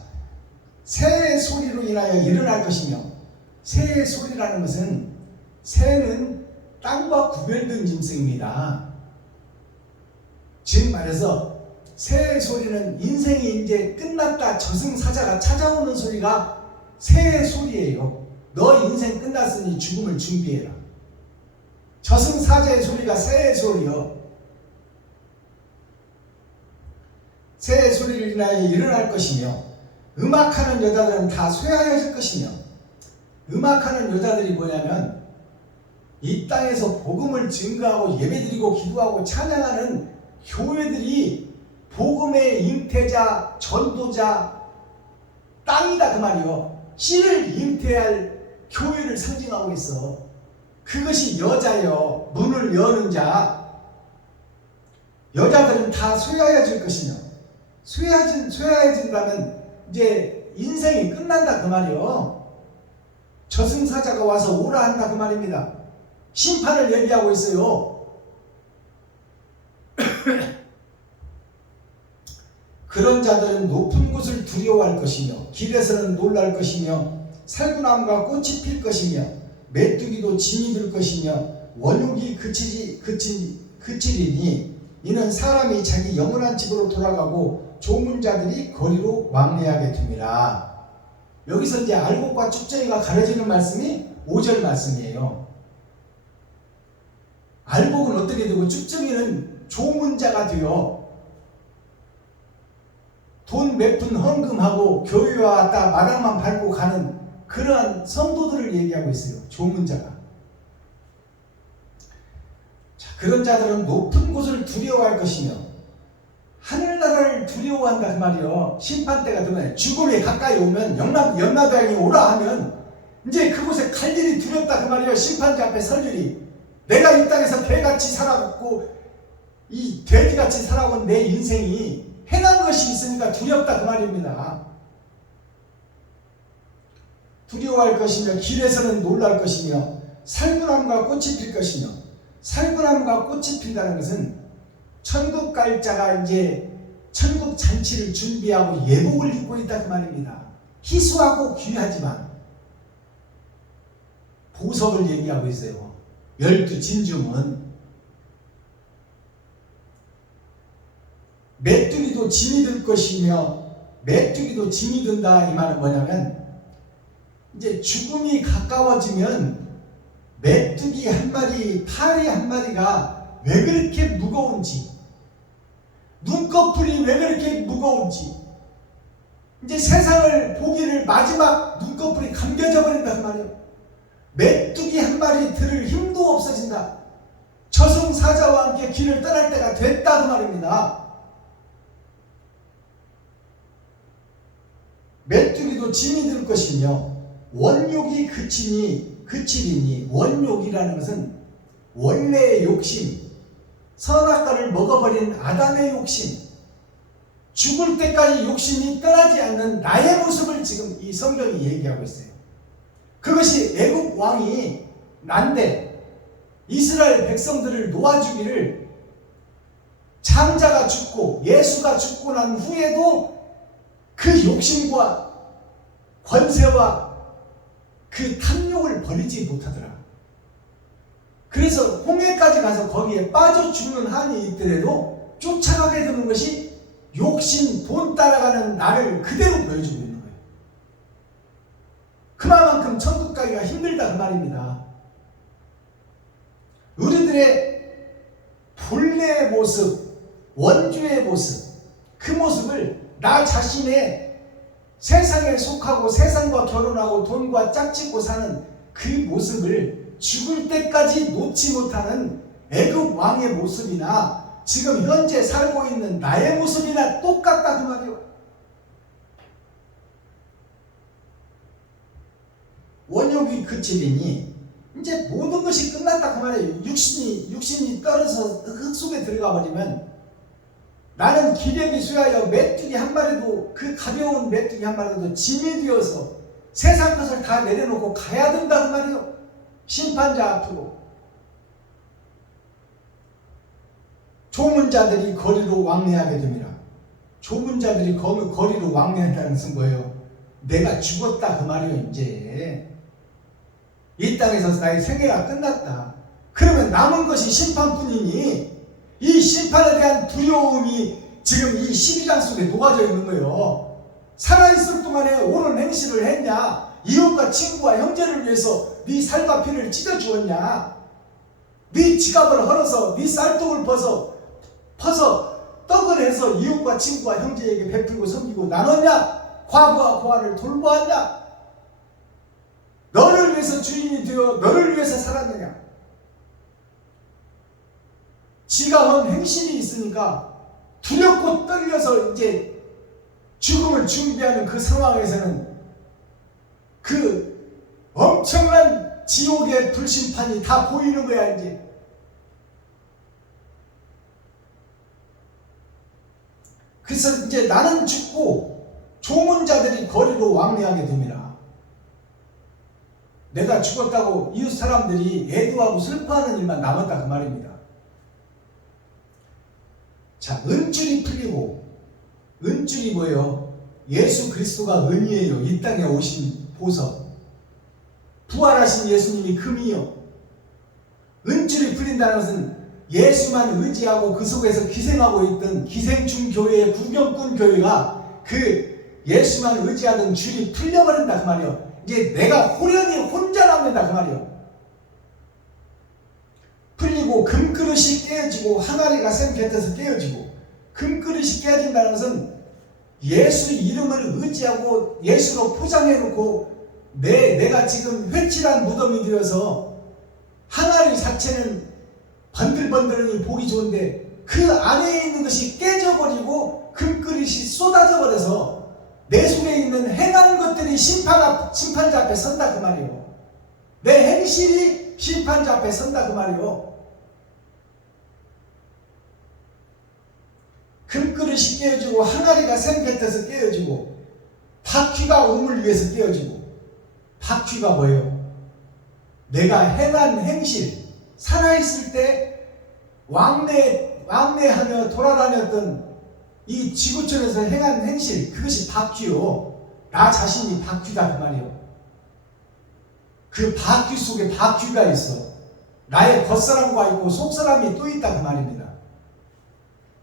새의 소리로 인하여 일어날 것이며, 새의 소리라는 것은, 새는 땅과 구별된 짐승입니다. 즉 말해서 새의 소리는 인생이 이제 끝났다, 저승사자가 찾아오는 소리가 새의 소리예요. 너 인생 끝났으니 죽음을 준비해라. 저승사자의 소리가 새의 소리요. 새의 소리를 인하여 일어날 것이며, 음악하는 여자들은 다 쇠하여질 것이며, 음악하는 여자들이 뭐냐면 이 땅에서 복음을 증거하고 예배드리고 기도하고 찬양하는 교회들이 복음의 잉태자, 전도자, 땅이다 그 말이요. 씨를 잉태할 교회를 상징하고 있어. 그것이 여자요. 문을 여는 자. 여자들은 다 쇠하여질 것이며, 쇠하여진다면 이제 인생이 끝난다 그 말이요. 저승사자가 와서 오라 한다 그 말입니다. 심판을 얘기하고 있어요. 그런 자들은 높은 곳을 두려워할 것이며, 길에서는 놀랄 것이며, 살구나무가 꽃이 필 것이며, 메뚜기도 짐이 들 것이며, 원욕이 그치리니 이는 사람이 자기 영원한 집으로 돌아가고 조문자들이 거리로 왕래하게 됨이라. 여기서 이제 알곡과 쭉정이가 가려지는 말씀이 5절 말씀이에요. 알곡은 어떻게 되고 쭉정이는 조문자가 되어 돈 몇 푼 헌금하고 교회 왔다 마당만 밟고 가는 그러한 성도들을 얘기하고 있어요. 조문자가. 자, 그런 자들은 높은 곳을 두려워할 것이며 하늘나라를 두려워한다 그 말이요. 심판때가 되면 죽음이 가까이 오면 연마다행이 오라 하면 이제 그곳에 갈 일이 두렵다 그 말이요. 심판자 앞에 설 일이. 내가 이 땅에서 개같이 살아왔고 이 돼지같이 살아온 내 인생이 행한 것이 있으니까 두렵다 그 말입니다. 두려워할 것이며, 길에서는 놀랄 것이며, 살구나무가 꽃이 필 것이며. 살구나무가 꽃이 필다는 것은 천국 갈 자가 이제 천국 잔치를 준비하고 예복을 입고 있다 그 말입니다. 희수하고 귀하지만 보석을 얘기하고 있어요. 12진중은. 메뚜기도 짐이 들 것이며, 메뚜기도 짐이 든다 이 말은 뭐냐면 이제 죽음이 가까워지면 메뚜기 한 마리, 파리 한 마리가 왜 그렇게 무거운지, 눈꺼풀이 왜 그렇게 무거운지, 이제 세상을 보기를 마지막 눈꺼풀이 감겨져 버린다 그 말이에요. 메뚜기 한 마리 들을 힘도 없어진다. 저승사자와 함께 길을 떠날 때가 됐다 그 말입니다. 메뚜기도 짐이 들 것이며, 원욕이 그치리니, 원욕이라는 것은 원래의 욕심, 선악과를 먹어버린 아담의 욕심, 죽을 때까지 욕심이 떠나지 않는 나의 모습을 지금 이 성경이 얘기하고 있어요. 그것이 애국 왕이 난데 이스라엘 백성들을 놓아주기를, 장자가 죽고 예수가 죽고 난 후에도 그 욕심과 권세와 그 탐욕을 버리지 못하더라. 그래서 홍해까지 가서 거기에 빠져 죽는 한이 있더라도 쫓아가게 되는 것이 욕심, 돈 따라가는 나를 그대로 보여주고 있는 거예요. 그만큼 천국 가기가 힘들다 그 말입니다. 우리들의 본래의 모습, 원주의 모습, 그 모습을 나 자신의 세상에 속하고 세상과 결혼하고 돈과 짝짓고 사는 그 모습을 죽을 때까지 놓지 못하는 애굽 왕의 모습이나 지금 현재 살고 있는 나의 모습이나 똑같다 그 말이요. 원욕이 그치리니 이제 모든 것이 끝났다 그 말이에요. 육신이 떨어져서 흙 속에 들어가 버리면 나는 기력이 쇠하여 메뚜기 한 마리도, 그 가벼운 메뚜기 한 마리도 짐이 되어서 세상 것을 다 내려놓고 가야 된다 그 말이에요. 심판자 앞으로. 좁은 자들이 거리로 왕래하게 됩니다. 좁은 자들이 거리로 왕래한다는 것은 뭐예요? 내가 죽었다 그 말이에요. 이제 이 땅에서 나의 생애가 끝났다. 그러면 남은 것이 심판뿐이니 이 심판에 대한 두려움이 지금 이 12장 속에 녹아져 있는 거예요. 살아있을 동안에 옳은 행실을 했냐? 이웃과 친구와 형제를 위해서 네 살과 피를 찢어 주었냐? 네 지갑을 헐어서 네 쌀떡을 퍼서 떡을 해서 이웃과 친구와 형제에게 베풀고 섬기고 나눴냐? 과부와 고아를 돌보았냐? 너를 위해서 주인이 되어 너를 위해서 살았느냐? 지가 한 행실이 있으니까 두렵고 떨려서 이제 죽음을 준비하는 그 상황에서는 그 엄청난 지옥의 불심판이 다 보이는 거야. 이제 그래서 이제 나는 죽고 좁은 자들이 거리로 왕래하게 됩니다. 내가 죽었다고 이웃 사람들이 애도하고 슬퍼하는 일만 남았다 그 말입니다. 자, 은줄이 풀리고, 은줄이 뭐예요? 예수 그리스도가 은이에요. 이 땅에 오신 보석. 부활하신 예수님이 금이요. 은줄이 풀린다는 것은 예수만 의지하고 그 속에서 기생하고 있던 기생충 교회의 구경꾼 교회가 그 예수만 의지하던 줄이 풀려버린다 그 말이에요. 이제 내가 호련히 혼자 남는다 그 말이에요. 풀리고 금그릇이 깨어지고 항아리가 샘 곁에서 깨어지고, 금그릇이 깨어진다는 것은 예수 이름을 의지하고 예수로 포장해놓고 내가 지금 회칠한 무덤이 되어서 항아리 자체는 번들번들하니 보기 좋은데 그 안에 있는 것이 깨져버리고 금그릇이 쏟아져 버려서 내 속에 있는 행한 것들이 심판자 앞에 선다 그 말이에요. 내 행실이 심판자 앞에 선다 그 말이에요. 금그릇이 깨어지고 항아리가 샘 곁에서 깨어지고 바퀴가 우물 위에서 깨어지고, 바퀴가 뭐예요? 내가 행한 행실, 살아있을 때 왕래하며 돌아다녔던 이 지구촌에서 행한 행실, 그것이 바퀴요. 나 자신이 바퀴다 그 말이에요. 그 바퀴 속에 바퀴가 있어. 나의 겉사람과 있고 속사람이 또 있다 그 말입니다.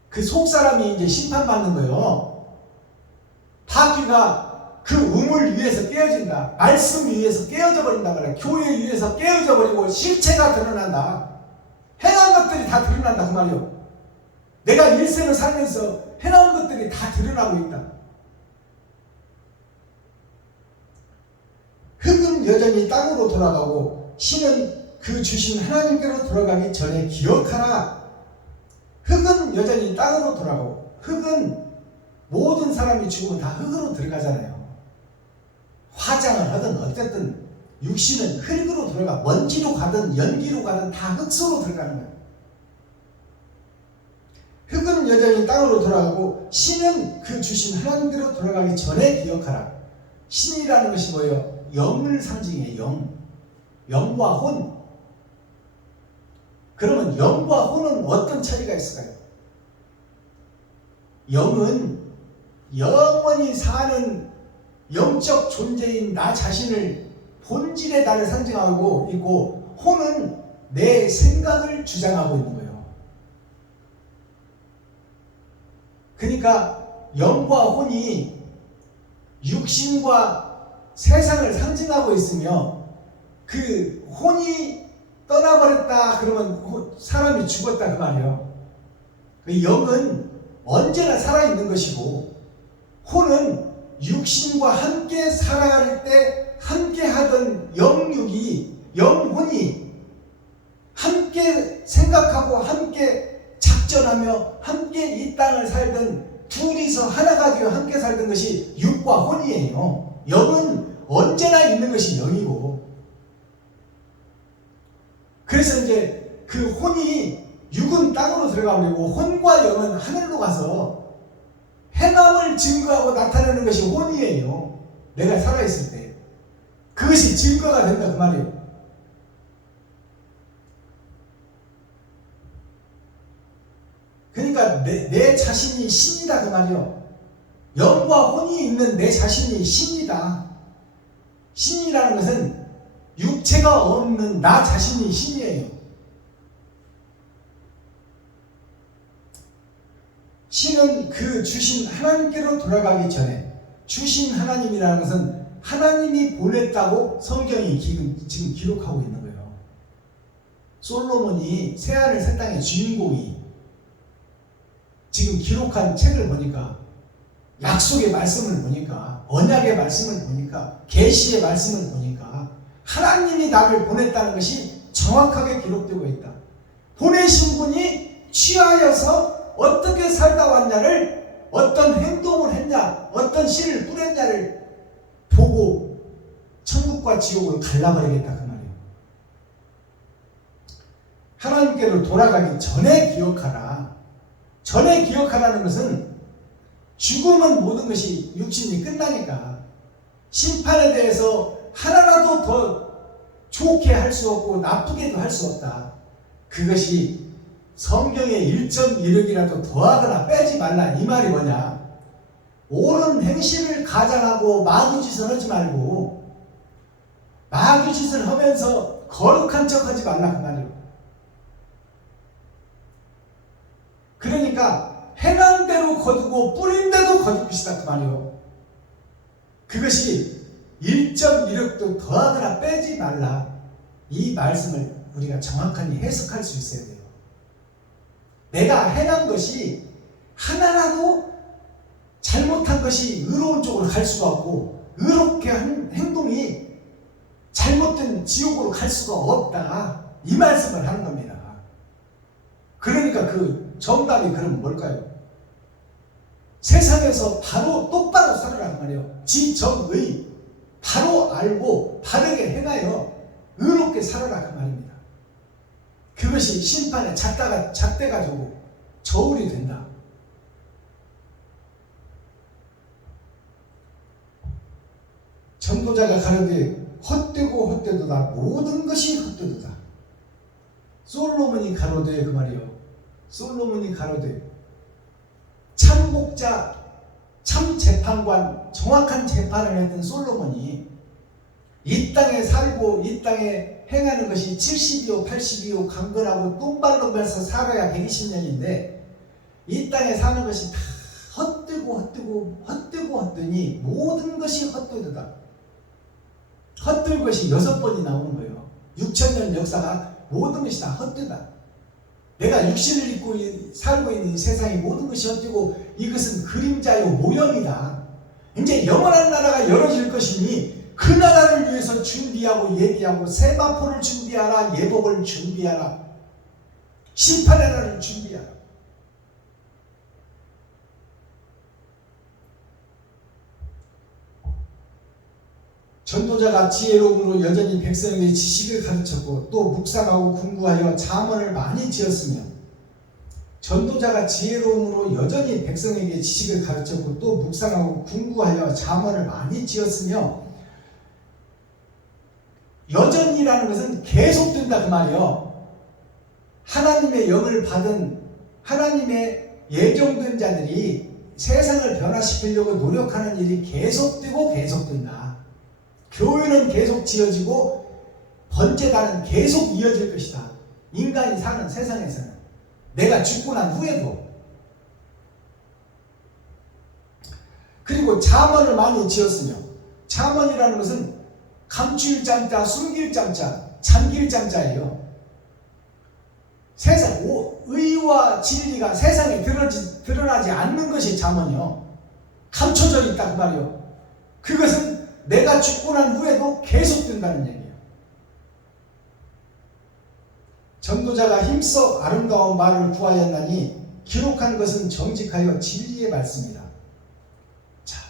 그 속사람이 이제 심판받는 거예요. 바퀴가 그 우물 위에서 깨어진다. 말씀 위에서 깨어져 버린다 말이야. 교회 위에서 깨어져 버리고 실체가 드러난다. 행한 것들이 다 드러난다 그 말이에요. 내가 일생을 살면서 행한 것들이 다 드러나고 있다. 흙은 여전히 땅으로 돌아가고 신은 그 주신 하나님께로 돌아가기 전에 기억하라. 흙은 여전히 땅으로 돌아가고, 흙은 모든 사람이 죽으면 다 흙으로 들어가잖아요. 화장을 하든 어쨌든 육신은 흙으로 들어가. 먼지로 가든 연기로 가든 다 흙으로 들어가는 거예요. 흙은 여전히 땅으로 돌아가고 신은 그 주신 하나님께로 돌아가기 전에 기억하라. 신이라는 것이 뭐예요? 영을 상징해요. 영과 혼. 그러면 영과 혼은 어떤 차이가 있을까요? 영은 영원히 사는 영적 존재인 나 자신을, 본질의 나를 상징하고 있고, 혼은 내 생각을 주장하고 있는 거예요. 그러니까 영과 혼이 육신과 세상을 상징하고 있으며, 그 혼이 떠나버렸다 그러면 사람이 죽었다 그 말이에요. 그 영은 언제나 살아있는 것이고, 혼은 육신과 함께 살아갈 때 함께 하던 영육이, 영혼이 함께 생각하고 함께 작전하며 함께 이 땅을 살던, 둘이서 하나가 되어 함께 살던 것이 육과 혼이에요. 영은 언제나 있는 것이 영이고, 그래서 이제 그 혼이, 육은 땅으로 들어가버리고 혼과 영은 하늘로 가서 행함을 증거하고 나타내는 것이 혼이에요. 내가 살아있을 때 그것이 증거가 된다 그 말이에요. 그러니까 내 자신이 신이다 그 말이요. 영과 혼이 있는 내 자신이 신이다. 신이라는 것은 육체가 없는 나 자신이 신이에요. 신은 그 주신 하나님께로 돌아가기 전에 주신 하나님이라는 것은 하나님이 보냈다고 성경이 지금 기록하고 있는 거예요. 솔로몬이 새하늘 새 땅의 주인공이 지금 기록한 책을 보니까 약속의 말씀을 보니까 언약의 말씀을 보니까 계시의 말씀을 보니까 하나님이 나를 보냈다는 것이 정확하게 기록되고 있다. 보내신 분이 취하여서 어떻게 살다 왔냐를 어떤 행동을 했냐 어떤 씨를 뿌렸냐를 보고 천국과 지옥을 갈라버리겠다 그 말이에요. 하나님께로 돌아가기 전에 기억하라. 전에 기억하라는 것은 죽으면 모든 것이 육신이 끝나니까 심판에 대해서 하나라도 더 좋게 할 수 없고 나쁘게도 할 수 없다. 그것이 성경의 1.16이라도 더하거나 빼지 말라 이 말이 뭐냐. 옳은 행실을 가장하고 마귀짓을 하지 말고 마귀짓을 하면서 거룩한 척 하지 말라 그 말이에요. 그러니까 행한 대로 거두고 뿌린 대로 거둘 것이다 그 말이에요. 그것이 1.16도 더하거나 빼지 말라 이 말씀을 우리가 정확하게 해석할 수 있어야 돼요. 내가 행한 것이 하나라도 잘못한 것이 의로운 쪽으로 갈 수가 없고 의롭게 한 행동이 잘못된 지옥으로 갈 수가 없다 이 말씀을 하는 겁니다. 그러니까 그 정답이 그럼 뭘까요? 세상에서 바로 똑바로 살아라 그 말이에요. 지정의 바로 알고 바르게 행하여 의롭게 살아라 그 말입니다. 그것이 심판에 잣대가지고 저울이 된다. 전도자가 가로되 헛되고 헛되도다 모든 것이 헛되도다. 솔로몬이 가로되 그 말이요. 솔로몬이 가로되 참 목자 참 재판관 정확한 재판을 했던 솔로몬이 이 땅에 살고 이 땅에 행하는 것이 70이요 80이요 강건하고 똥발로 면서 살아야 120년인데 이 땅에 사는 것이 다 헛되니 모든 것이 헛되도다. 헛될 것이 6번이 나오는 거예요. 6,000년 역사가 모든 것이 다 헛되다. 내가 육신을 입고 살고 있는 이 세상이 모든 것이 헛되고 이것은 그림자요 모형이다. 이제 영원한 나라가 열어질 것이니 그 나라를 위해서 준비하고 예비하고 세마포를 준비하라. 예복을 준비하라. 심판의 날을 준비하라. 전도자가 지혜로움으로 여전히 백성에게 지식을 가르쳤고 또 묵상하고 공부하여 잠언을 많이 지었으며 전도자가 지혜로움으로 여전히 백성에게 지식을 가르쳤고 또 묵상하고 공부하여 잠언을 많이 지었으며 여전히라는 것은 계속된다 그 말이요. 하나님의 영을 받은 하나님의 예정된 자들이 세상을 변화시키려고 노력하는 일이 계속되고 계속된다. 교회는 계속 지어지고 번제단은 계속 이어질 것이다. 인간이 사는 세상에서는 내가 죽고 난 후에도. 그리고 잠언을 많이 지었으며 잠언이라는 것은 감출 잠자, 숨길 잠자, 잠길 잠자예요. 세상 의와 진리가 세상에 드러나지 않는 것이 잠언이요. 감춰져 있다 그 말이요. 그것은 내가 죽고 난 후에도 계속된다는 얘기예요. 전도자가 힘써 아름다운 말을 구하였나니 기록한 것은 정직하여 진리의 말씀이다. 자,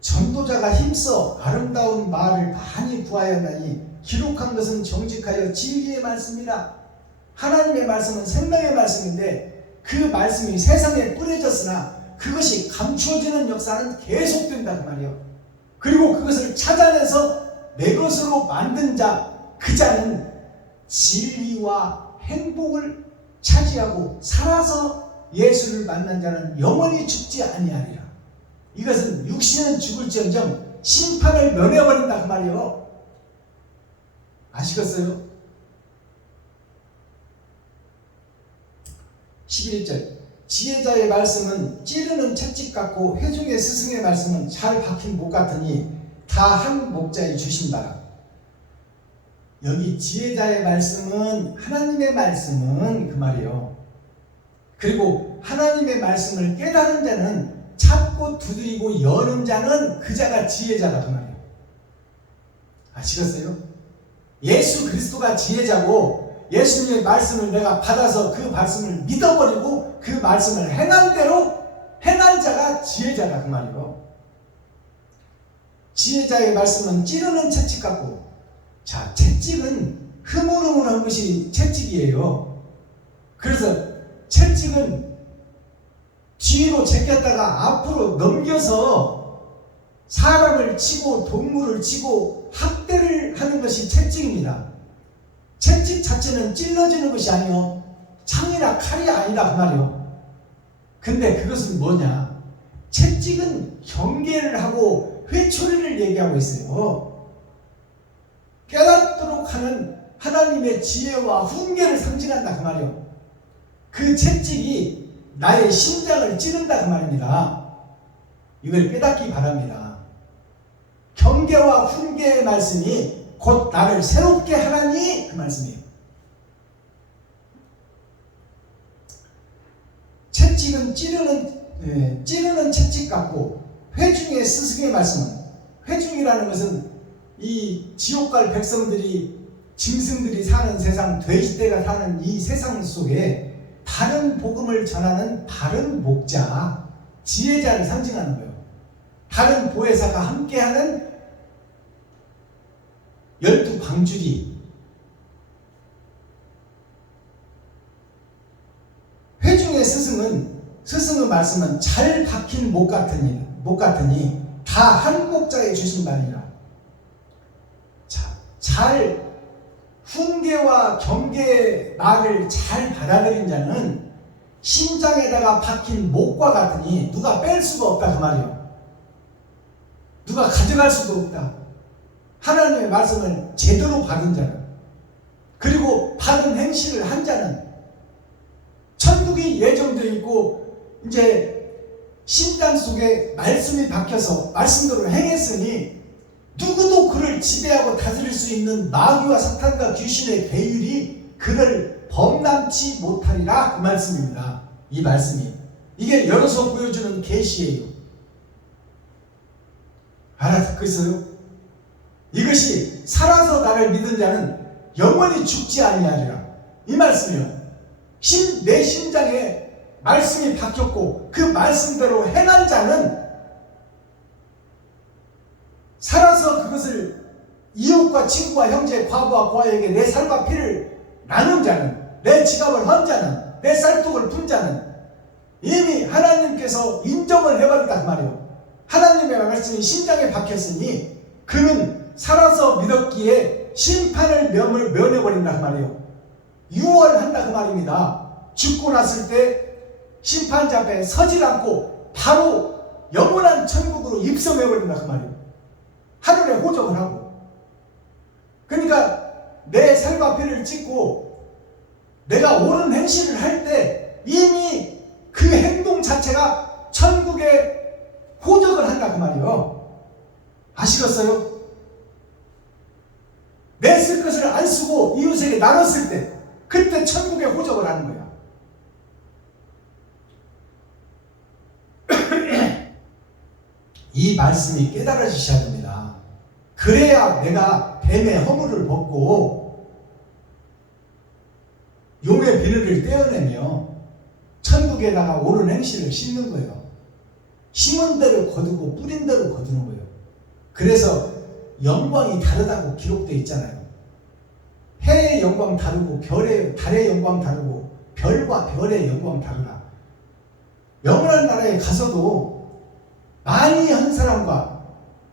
전도자가 힘써 아름다운 말을 많이 구하였나니 기록한 것은 정직하여 진리의 말씀이라. 하나님의 말씀은 생명의 말씀인데 그 말씀이 세상에 뿌려졌으나 그것이 감추어지는 역사는 계속된다 그 말이에요. 그리고 그것을 찾아내서 내 것으로 만든 자, 그 자는 진리와 행복을 차지하고 살아서 예수를 만난 자는 영원히 죽지 아니하리라. 이것은 육신은 죽을지언정 심판을 면해버린다 그 말이에요. 아시겠어요? 11절 지혜자의 말씀은 찌르는 채찍 같고 회중의 스승의 말씀은 잘 박힌 목 같으니 다 한 목자에 주신다라. 여기 지혜자의 말씀은 하나님의 말씀은 그 말이에요. 그리고 하나님의 말씀을 깨달은 자는 찾고 두드리고 여는 자는 그 자가 지혜자다 그 말이에요. 아시겠어요? 예수 그리스도가 지혜자고 예수님의 말씀을 내가 받아서 그 말씀을 믿어버리고 그 말씀을 행한 대로 행한 자가 지혜자다 그 말이에요. 지혜자의 말씀은 찌르는 채찍 같고, 자, 채찍은 흐물흐물한 것이 채찍이에요. 그래서 채찍은 뒤로 제꼈다가 앞으로 넘겨서 사람을 치고 동물을 치고 학대를 하는 것이 채찍입니다. 채찍 자체는 찔러지는 것이 아니요 창이나 칼이 아니다 그 말이요. 근데 그것은 뭐냐? 채찍은 경계를 하고 회초리를 얘기하고 있어요. 깨닫도록 하는 하나님의 지혜와 훈계를 상징한다 그 말이요. 그 채찍이 나의 심장을 찌른다 그 말입니다. 이걸 깨닫기 바랍니다. 경계와 훈계의 말씀이 곧 나를 새롭게 하라니 그 말씀이에요. 채찍은 찌르는 채찍 같고 회중의 스승의 말씀은, 회중이라는 것은 이 지옥갈 백성들이 짐승들이 사는 세상, 돼지떼가 사는 이 세상 속에 바른 복음을 전하는 바른 목자, 지혜자를 상징하는 거예요. 다른 보혜사가 함께하는 12방주리. 회중의 스승의 말씀은 잘 박힌 목 같으니 다 한 목자에 주신 바니라. 자, 잘 훈계와 경계의 말을 잘 받아들인 자는 심장에다가 박힌 목과 같으니 누가 뺄 수가 없다 그 말이에요. 누가 가져갈 수도 없다. 하나님의 말씀을 제대로 받은 자는, 그리고 받은 행실을 한 자는 천국이 예정되어 있고 이제 심장 속에 말씀이 박혀서 말씀대로 행했으니 누구도 그를 지배하고 다스릴 수 있는 마귀와 사탄과 귀신의 계율이 그를 범람치 못하리라 그 말씀입니다. 이 말씀이 이게 열어서 보여주는 계시예요. 알아듣겠어요? 이것이 살아서 나를 믿은 자는 영원히 죽지 아니하리라 이 말씀이요. 내 심장에 말씀이 박혔고 그 말씀대로 행한 자는 살아서 그것을 이웃과 친구와 형제, 과부와 고아에게 내 살과 피를 나눈 자는, 내 지갑을 헌 자는, 내 쌀떡을 푼 자는 이미 하나님께서 인정을 해버렸다 그 말이에요. 하나님의 말씀이 심장에 박혔으니 그는 살아서 믿었기에 심판을 면해버린다 그 말이에요. 유언한다 그 말입니다. 죽고 났을 때 심판자 앞에 서질 않고 바로 영원한 천국으로 입성해버린다 그 말이에요. 하늘에 호적을 하고. 그러니까 내 살과 피를 찍고 내가 옳은 행실을 할 때 이미 그 행동 자체가 천국에 호적을 한다 그 말이에요. 아시겠어요? 내 쓸 것을 안 쓰고 이웃에게 나눴을 때 그때 천국에 호적을 하는 거야. 이 말씀이 깨달아지셔야 됩니다. 그래야 내가 뱀의 허물을 벗고 용의 비늘을 떼어내며 천국에다가 옳은 행실을 심는 거예요. 심은 대로 거두고 뿌린 대로 거두는 거예요. 그래서 영광이 다르다고 기록되어 있잖아요. 해의 영광 다르고 달의 영광 다르고 별과 별의 영광 다르다. 영원한 나라에 가서도 많이 한 사람과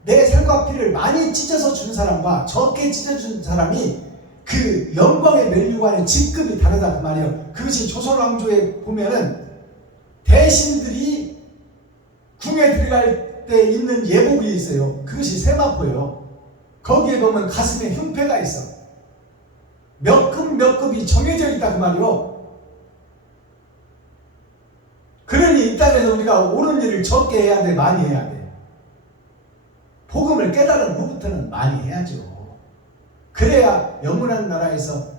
내 살과 피를 많이 찢어서 준 사람과 적게 찢어준 사람이 그 영광의 면류관의 직급이 다르다 그 말이에요. 그것이 조선왕조에 보면은 대신들이 궁에 들어갈 때 입는 예복이 있어요. 그것이 세마포예요. 거기에 보면 가슴에 흉패가 있어. 몇 급이 정해져 있다 그 말이요. 그러니 이 땅에서 우리가 옳은 일을 적게 해야 돼, 많이 해야 돼. 복음을 깨달은 후부터는 많이 해야죠. 그래야 영원한 나라에서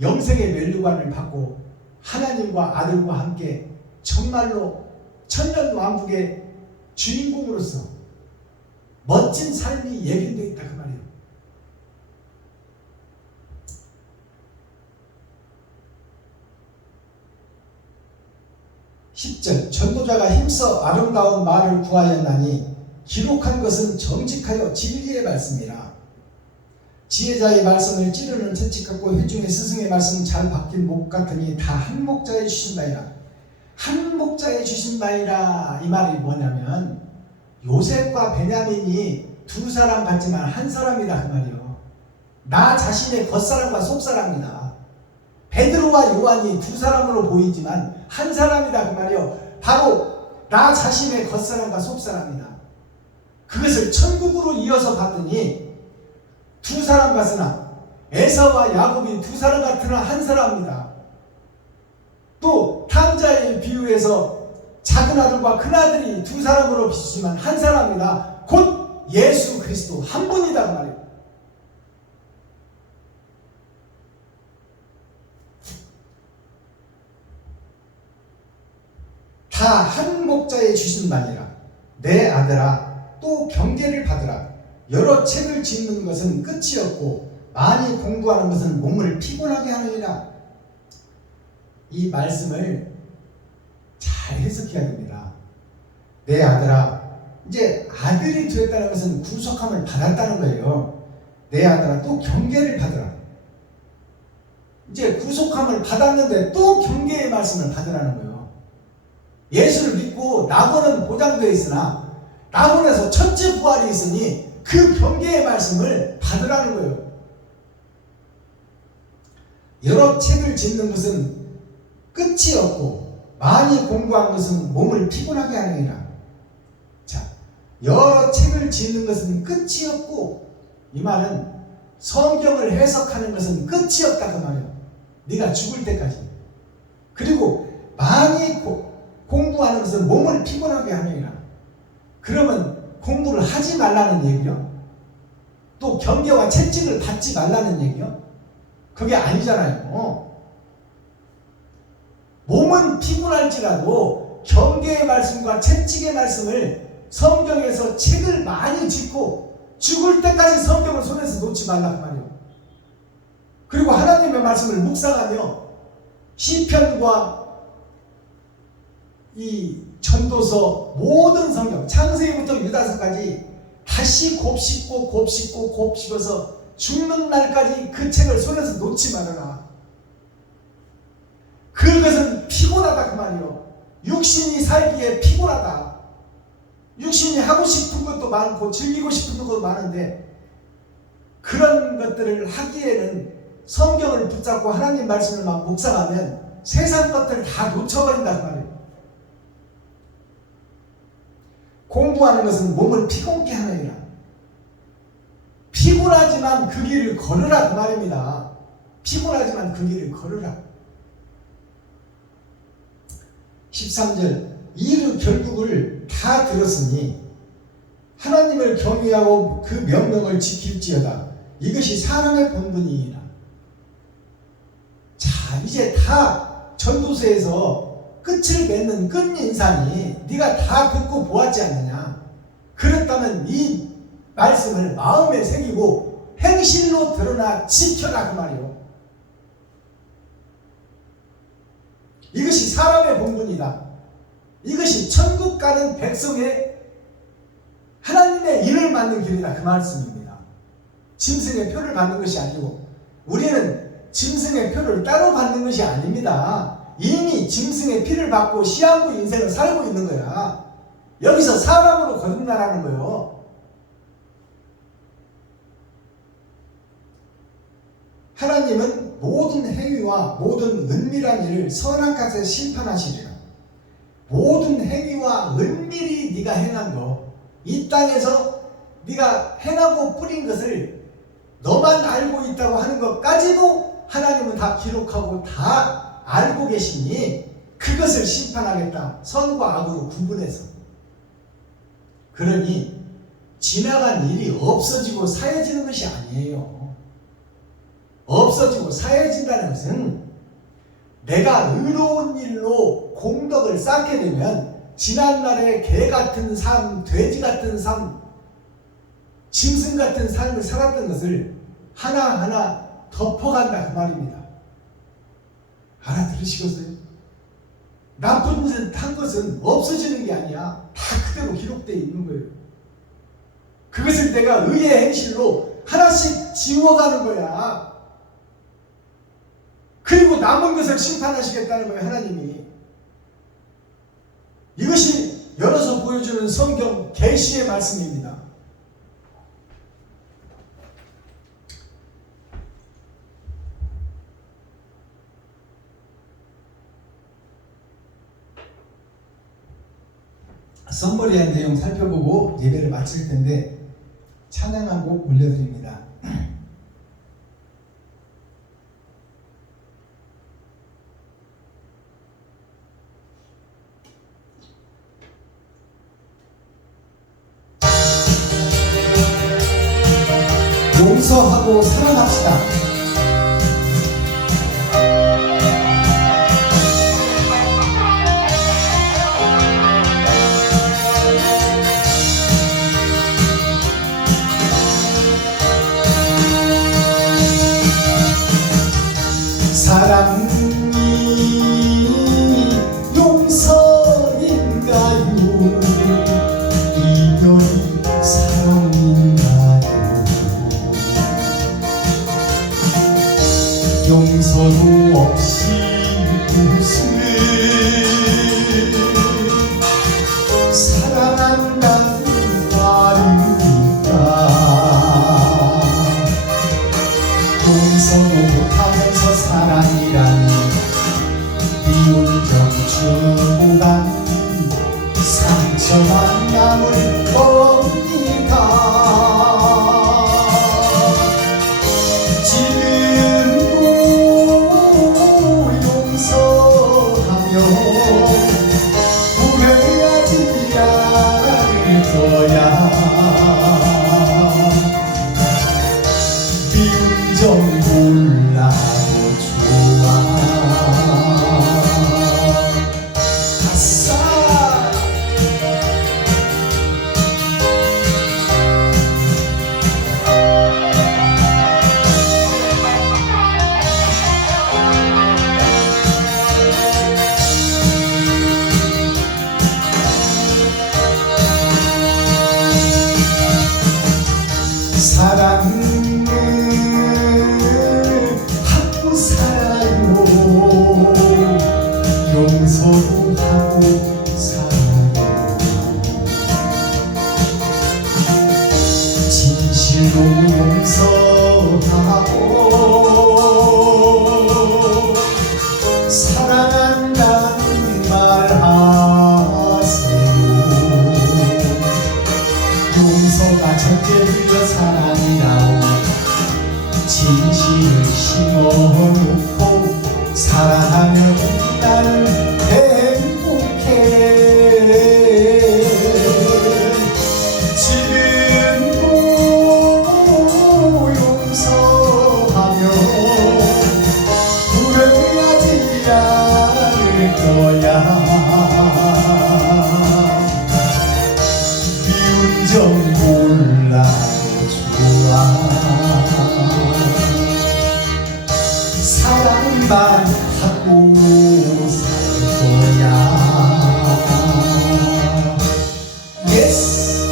영생의 면류관을 받고 하나님과 아들과 함께 정말로 천년왕국의 주인공으로서 멋진 삶이 예비되어 있다 그 말이에요. 10절 전도자가 힘써 아름다운 말을 구하였나니 기록한 것은 정직하여 진리의 말씀이라. 지혜자의 말씀을 찌르는 채찍같고 회중의 스승의 말씀은 잘 박힌 목 같으니 다 한 목자에 주신 바이라. 한 목자에 주신 바이라. 이 말이 뭐냐면 요셉과 베냐민이 두 사람 같지만 한 사람이다 그 말이요. 나 자신의 겉사람과 속사람이다. 베드로와 요한이 두 사람으로 보이지만 한 사람이다 그 말이요. 바로 나 자신의 겉사람과 속사람이다. 그것을 천국으로 이어서 봤더니 두 사람 같으나 에사와 야곱이 두 사람 같으나 한 사람입니다. 또 탕자의 비유에서 작은 아들과 큰 아들이 두 사람으로 비추지만 한 사람입니다. 곧 예수 그리스도 한 분이다 그 말이에요. 다 한 목자에 주신 바니라. 내 아들아 또 경계를 받으라. 여러 책을 짓는 것은 끝이 없고 많이 공부하는 것은 몸을 피곤하게 하느니라. 이 말씀을 잘 해석해야 됩니다. 내 아들아, 이제 아들이 되었다는 것은 구속함을 받았다는 거예요. 내 아들아 또 경계를 받으라. 이제 구속함을 받았는데 또 경계의 말씀을 받으라는 거예요. 예수를 믿고 낙원은 보장되어 있으나 낙원에서 첫째 부활이 있으니 그 경계의 말씀을 받으라는 거예요. 여러 책을 짓는 것은 끝이 없고 많이 공부한 것은 몸을 피곤하게 하느니라. 자, 여러 책을 짓는 것은 끝이 없고, 이 말은 성경을 해석하는 것은 끝이 없다 그 말이에요. 네가 죽을 때까지. 그리고 많이 공부하는 것은 몸을 피곤하게 하느니라. 그러면 공부를 하지 말라는 얘기요? 또 경계와 채찍을 받지 말라는 얘기요? 그게 아니잖아요. 몸은 피곤할지라도 경계의 말씀과 채찍의 말씀을 성경에서 책을 많이 짓고 죽을 때까지 성경을 손에서 놓지 말라 그 말이에요. 그리고 하나님의 말씀을 묵상하며 시편과 이 전도서 모든 성경 창세기부터 유다서까지 다시 곱씹어서 죽는 날까지 그 책을 손에서 놓지 말아라. 그것은 피곤하다 그 말이요. 육신이 살기에 피곤하다. 육신이 하고 싶은 것도 많고 즐기고 싶은 것도 많은데 그런 것들을 하기에는 성경을 붙잡고 하나님 말씀을 막 묵상하면 세상 것들을 다 놓쳐버린다 그 말이에요. 공부하는 것은 몸을 피곤케 하느니라. 피곤하지만 그 길을 걸으라 그 말입니다. 피곤하지만 그 길을 걸으라. 13절 이르 결국을 다 들었으니 하나님을 경외하고 그 명령을 지킬지어다. 이것이 사람의 본분이니라. 자, 이제 다 전도서에서 끝을 맺는 끝인사니 네가 다 듣고 보았지 않느냐. 그렇다면 이 말씀을 마음에 새기고 행실로 드러나 지켜라 그 말이요. 이것이 사람의 본분이다. 이것이 천국 가는 백성의 하나님의 일을 받는 길이다 그 말씀입니다. 짐승의 표를 받는 것이 아니고 우리는 짐승의 표를 따로 받는 것이 아닙니다. 이미 짐승의 피를 받고 시한부 인생을 살고 있는 거야. 여기서 사람으로 거듭나라는 거예요. 하나님은 모든 행위와 모든 은밀한 일을 선악 가서 심판하시리라. 모든 행위와 은밀히 네가 행한 거, 이 땅에서 네가 행하고 뿌린 것을 너만 알고 있다고 하는 것까지도 하나님은 다 기록하고 다 알고 계시니 그것을 심판하겠다. 선과 악으로 구분해서. 그러니 지나간 일이 없어지고 사해지는 것이 아니에요. 없어지고 사해진다는 것은 내가 의로운 일로 공덕을 쌓게 되면 지난날의 개 같은 삶, 돼지 같은 삶, 짐승 같은 삶을 살았던 것을 하나하나 덮어간다 그 말입니다. 알아들으시겠어요? 나쁜 짓 한 것은 없어지는 게 아니야. 다 그대로 기록되어 있는 거예요. 그것을 내가 의의 행실로 하나씩 지워가는 거야. 그리고 남은 것을 심판하시겠다는 거예요, 하나님이. 이것이 열어서 보여주는 성경 계시의 말씀입니다. 썸머리한 내용 살펴보고 예배를 마칠 텐데 찬양 한 곡 올려드립니다. 용서하고 사랑합시다. 사랑이 용서인가요? 이별이 사랑인가요? 용서도 없이 무슨 사랑한다는 말입니까? 용서도 못하면서 사랑이란 비운정 주고 간 상처만 남을 겁니까? 지금도 용서하며 후회하지 않을 거야. 비운정 몰라도 좋아. 아싸. 사랑은 하고 살아요. 용서도 하고 살아요. 진실로 용서하고 사랑한다는 말 하세요. 용서가 첫째이며 사랑이라오. 진실을 심어놓고 사랑하면 나는 행복해. 지금도 용서하며 후회하지 않을 거야. 비운정 몰라도 좋아. 사랑만 하고 살 거야. 예스.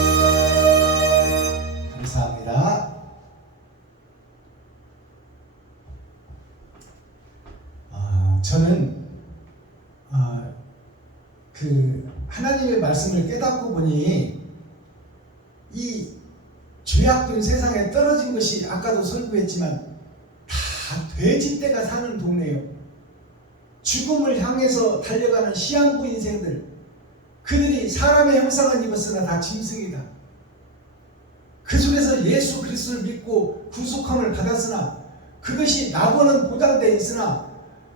감사합니다. 저는 하나님의 말씀을 깨닫고 보니 이 죄악된 세상에 떨어진 것이 아까도 설교했지만 다 다 돼지떼가 사는 동네예요. 죽음을 향해서 달려가는 시한부 인생들, 그들이 사람의 형상은 입었으나 다 짐승이다. 그 속에서 예수 그리스도를 믿고 구속함을 받았으나 그것이 낙원은 보장되어 있으나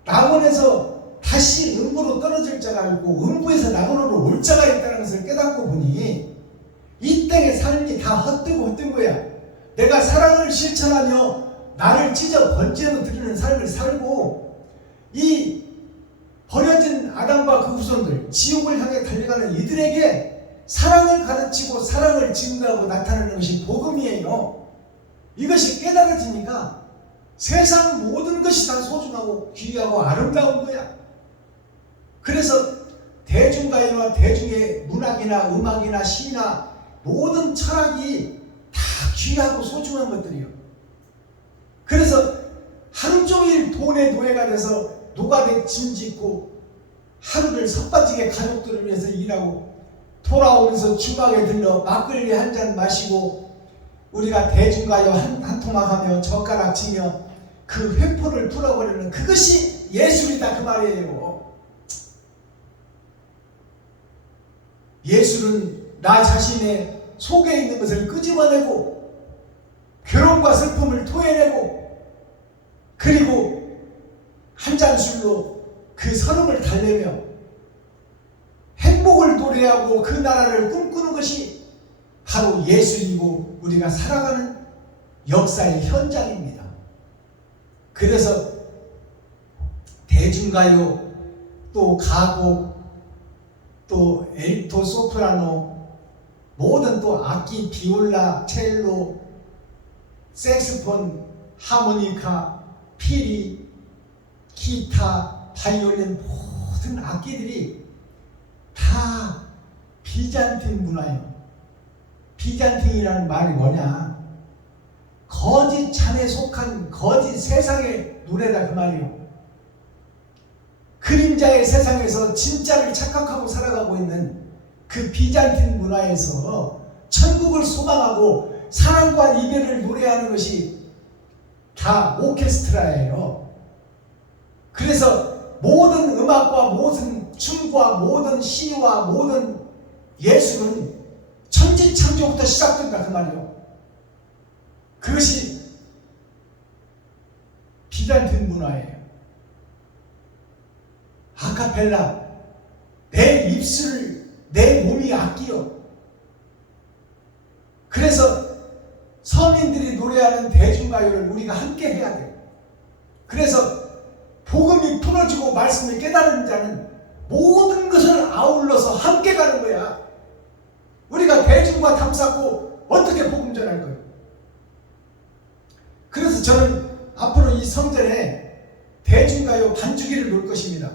낙원에서 다시 음부로 떨어질 자가 있고 음부에서 낙원으로 올 자가 있다는 것을 깨닫고 보니 이 땅의 삶이 다 헛된 거야. 내가 사랑을 실천하며 나를 찢어 번제로 드리는 삶을 살고 이 버려진 아담과 그 후손들, 지옥을 향해 달려가는 이들에게 사랑을 가르치고 사랑을 증거하고 나타내는 것이 복음이에요. 이것이 깨달아지니까 세상 모든 것이 다 소중하고 귀하고 아름다운 거야. 그래서 대중가요나 대중의 문학이나 음악이나 시나 모든 철학이 다 귀하고 소중한 것들이요. 그래서 하루 종일 돈의 노예가 돼서 노가대 짐짓고 하루를 섭빠지게 가족들을 위해서 일하고 돌아오면서 주방에 들러 막걸리 한 잔 마시고 우리가 대중가요 한 토막하며 젓가락 치며 그 회포를 풀어버리는 그것이 예술이다 그 말이에요. 예술은 나 자신의 속에 있는 것을 끄집어내고 괴로움과 슬픔을 토해내고 그리고 한 잔 술로 그 서름을 달래며 행복을 노래하고 그 나라를 꿈꾸는 것이 바로 예술이고 우리가 살아가는 역사의 현장입니다. 그래서 대중가요, 또 가곡, 또 엘토 소프라노, 모든 또 악기, 비올라, 첼로, 색스폰, 하모니카, 피리, 기타, 바이올린 모든 악기들이 다 비잔틴 문화예요. 비잔틴이라는 말이 뭐냐? 거짓 잔에 속한 거짓 세상의 노래다 그 말이에요. 그림자의 세상에서 진짜를 착각하고 살아가고 있는 그 비잔틴 문화에서 천국을 소망하고 사랑과 이별을 노래하는 것이 다 오케스트라예요. 그래서 모든 음악과 모든 춤과 모든 시와 모든 예술은 천지창조부터 시작된다 그 말이에요. 그것이 비잔틴 문화예요. 아카펠라, 내 입술을 내 몸이 악기요. 그래서 서민들이 노래하는 대중가요를 우리가 함께 해야 돼요. 그래서 복음이 풀어지고 말씀을 깨달은 자는 모든 것을 아울러서 함께 가는 거야. 우리가 대중과 담쌓고 어떻게 복음 전할 거예요? 그래서 저는 앞으로 이 성전에 대중가요 반주기를 놓을 것입니다.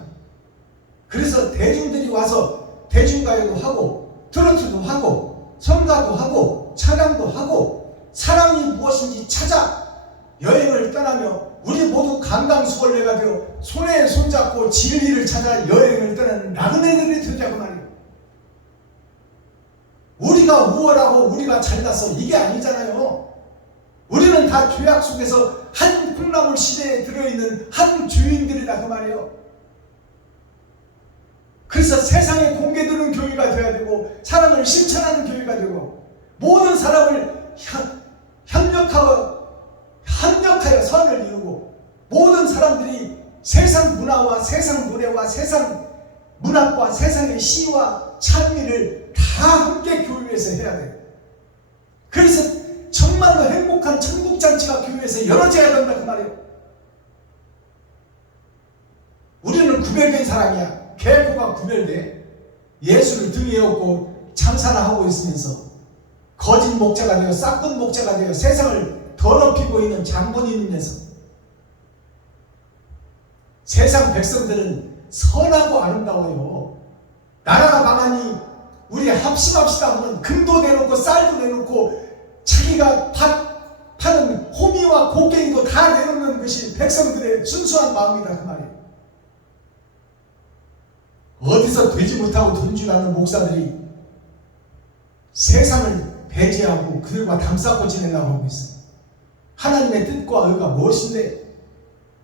그래서 대중들이 와서 대중가요도 하고 트로트도 하고 성가도 하고 찬양도 하고 사랑이 무엇인지 찾아 여행을 떠나며 우리 모두 감당수월래가 되어 손에 손잡고 진리를 찾아 여행을 떠나는 나그네들이 되자고 말이에요. 우리가 우월하고 우리가 잘났어 이게 아니잖아요. 우리는 다 죄악 속에서 한 콩나물 시대에 들어있는 한 주인들이다 그 말이에요. 그래서 세상에 공개되는 교회가 되어야 되고 사랑을 실천하는 교회가 되고 모든 사람을 협력하여 선을 이루고 모든 사람들이 세상 문화와 세상 노래와 세상 문학과 세상의 시와 찬미를 다 함께 교회에서 해야 돼요. 그래서 정말로 행복한 천국잔치가 교회에서 열어져야 된다 그 말이에요. 우리는 구별된 사람이야. 개코가 구별돼 예수를 등에 업고 장사나 하고 있으면서 거짓 목자가 되어 싹돈 목자가 되어 세상을 더럽히고 있는 장본인이면서 세상 백성들은 선하고 아름다워요. 나라가 망하니 우리 합심합시다 하면 금도 내놓고 쌀도 내놓고 자기가 파는 호미와 곡괭이도 다 내놓는 것이 백성들의 순수한 마음이다 그 말이에요. 어디서 되지 못하고 돈 주라는 목사들이 세상을 배제하고 그들과 담쌓고 지내려고 하고 있어요. 하나님의 뜻과 의가 무엇인데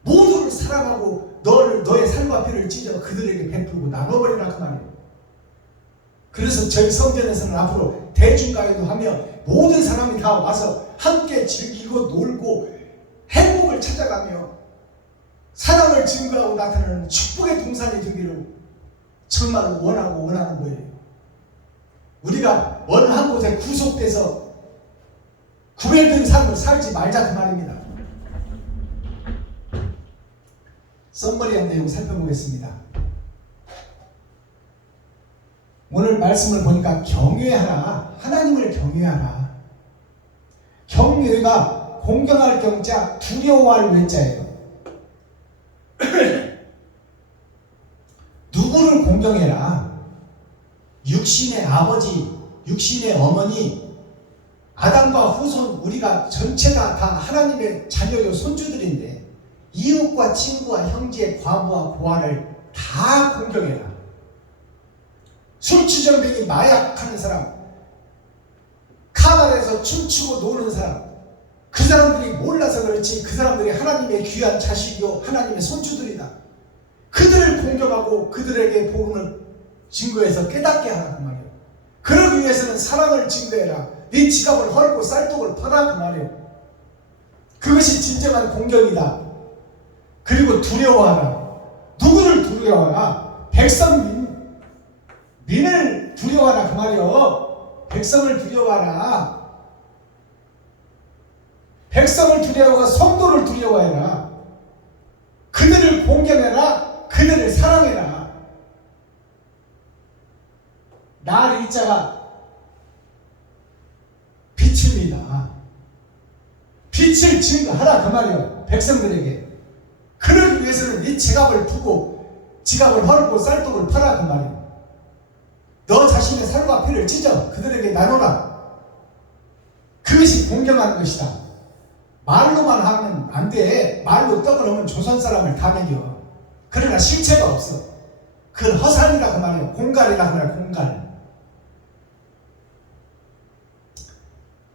모두를 사랑하고 너의 삶과 피를 찢어 그들에게 베풀고 나눠버리라 그 말이에요. 그래서 저희 성전에서는 앞으로 대중가요도 하며 모든 사람이 다 와서 함께 즐기고 놀고 행복을 찾아가며 사랑을 증거하고 나타나는 축복의 동산이 되기를 정말 원하는 거예요. 우리가 어느 한 곳에 구속돼서 구별된 삶을 살지 말자 그 말입니다. 썸머리한 내용 살펴보겠습니다. 오늘 말씀을 보니까 경외하라. 하나님을 경외하라. 경외가 공경할 경자 두려워할 외자예요. 누구를 공경해라? 육신의 아버지, 육신의 어머니, 아담과 후손 우리가 전체가 다 하나님의 자녀요 손주들인데 이웃과 친구와 형제, 과부와 고아를 다 공경해라. 술주정뱅이 마약하는 사람, 카바레에서 춤추고 노는 사람, 그 사람들이 몰라서 그렇지 그 사람들이 하나님의 귀한 자식이요 하나님의 손주들이다. 그들을 공경하고 그들에게 복음을 증거해서 깨닫게 하라 그 말이에요. 그러기 위해서는 사랑을 증거해라. 네 지갑을 헐고 쌀독을 팔아 그 말이에요. 그것이 진정한 공경이다. 그리고 두려워하라. 누구를 두려워하라? 민을 두려워하라 그 말이요. 백성을 두려워하라. 백성을 두려워하고 성도를 두려워해라. 그들을 공경해라. 그들을 사랑해라. 날 일자가 빛입니다. 빛을 증거하라 그 말이요. 백성들에게. 그러기 위해서는 네 지갑을 푸고 지갑을 헐고 쌀독을 팔아 그 말이요. 너 자신의 살과 피를 찢어 그들에게 나눠라. 그것이 공경하는 것이다. 말로만 하면 안 돼. 말로 떡을 하면 조선 사람을 다 먹여. 그러나 실체가 없어. 그건 허상이라 그 말이에요. 공갈이라 그 말이에요. 공갈.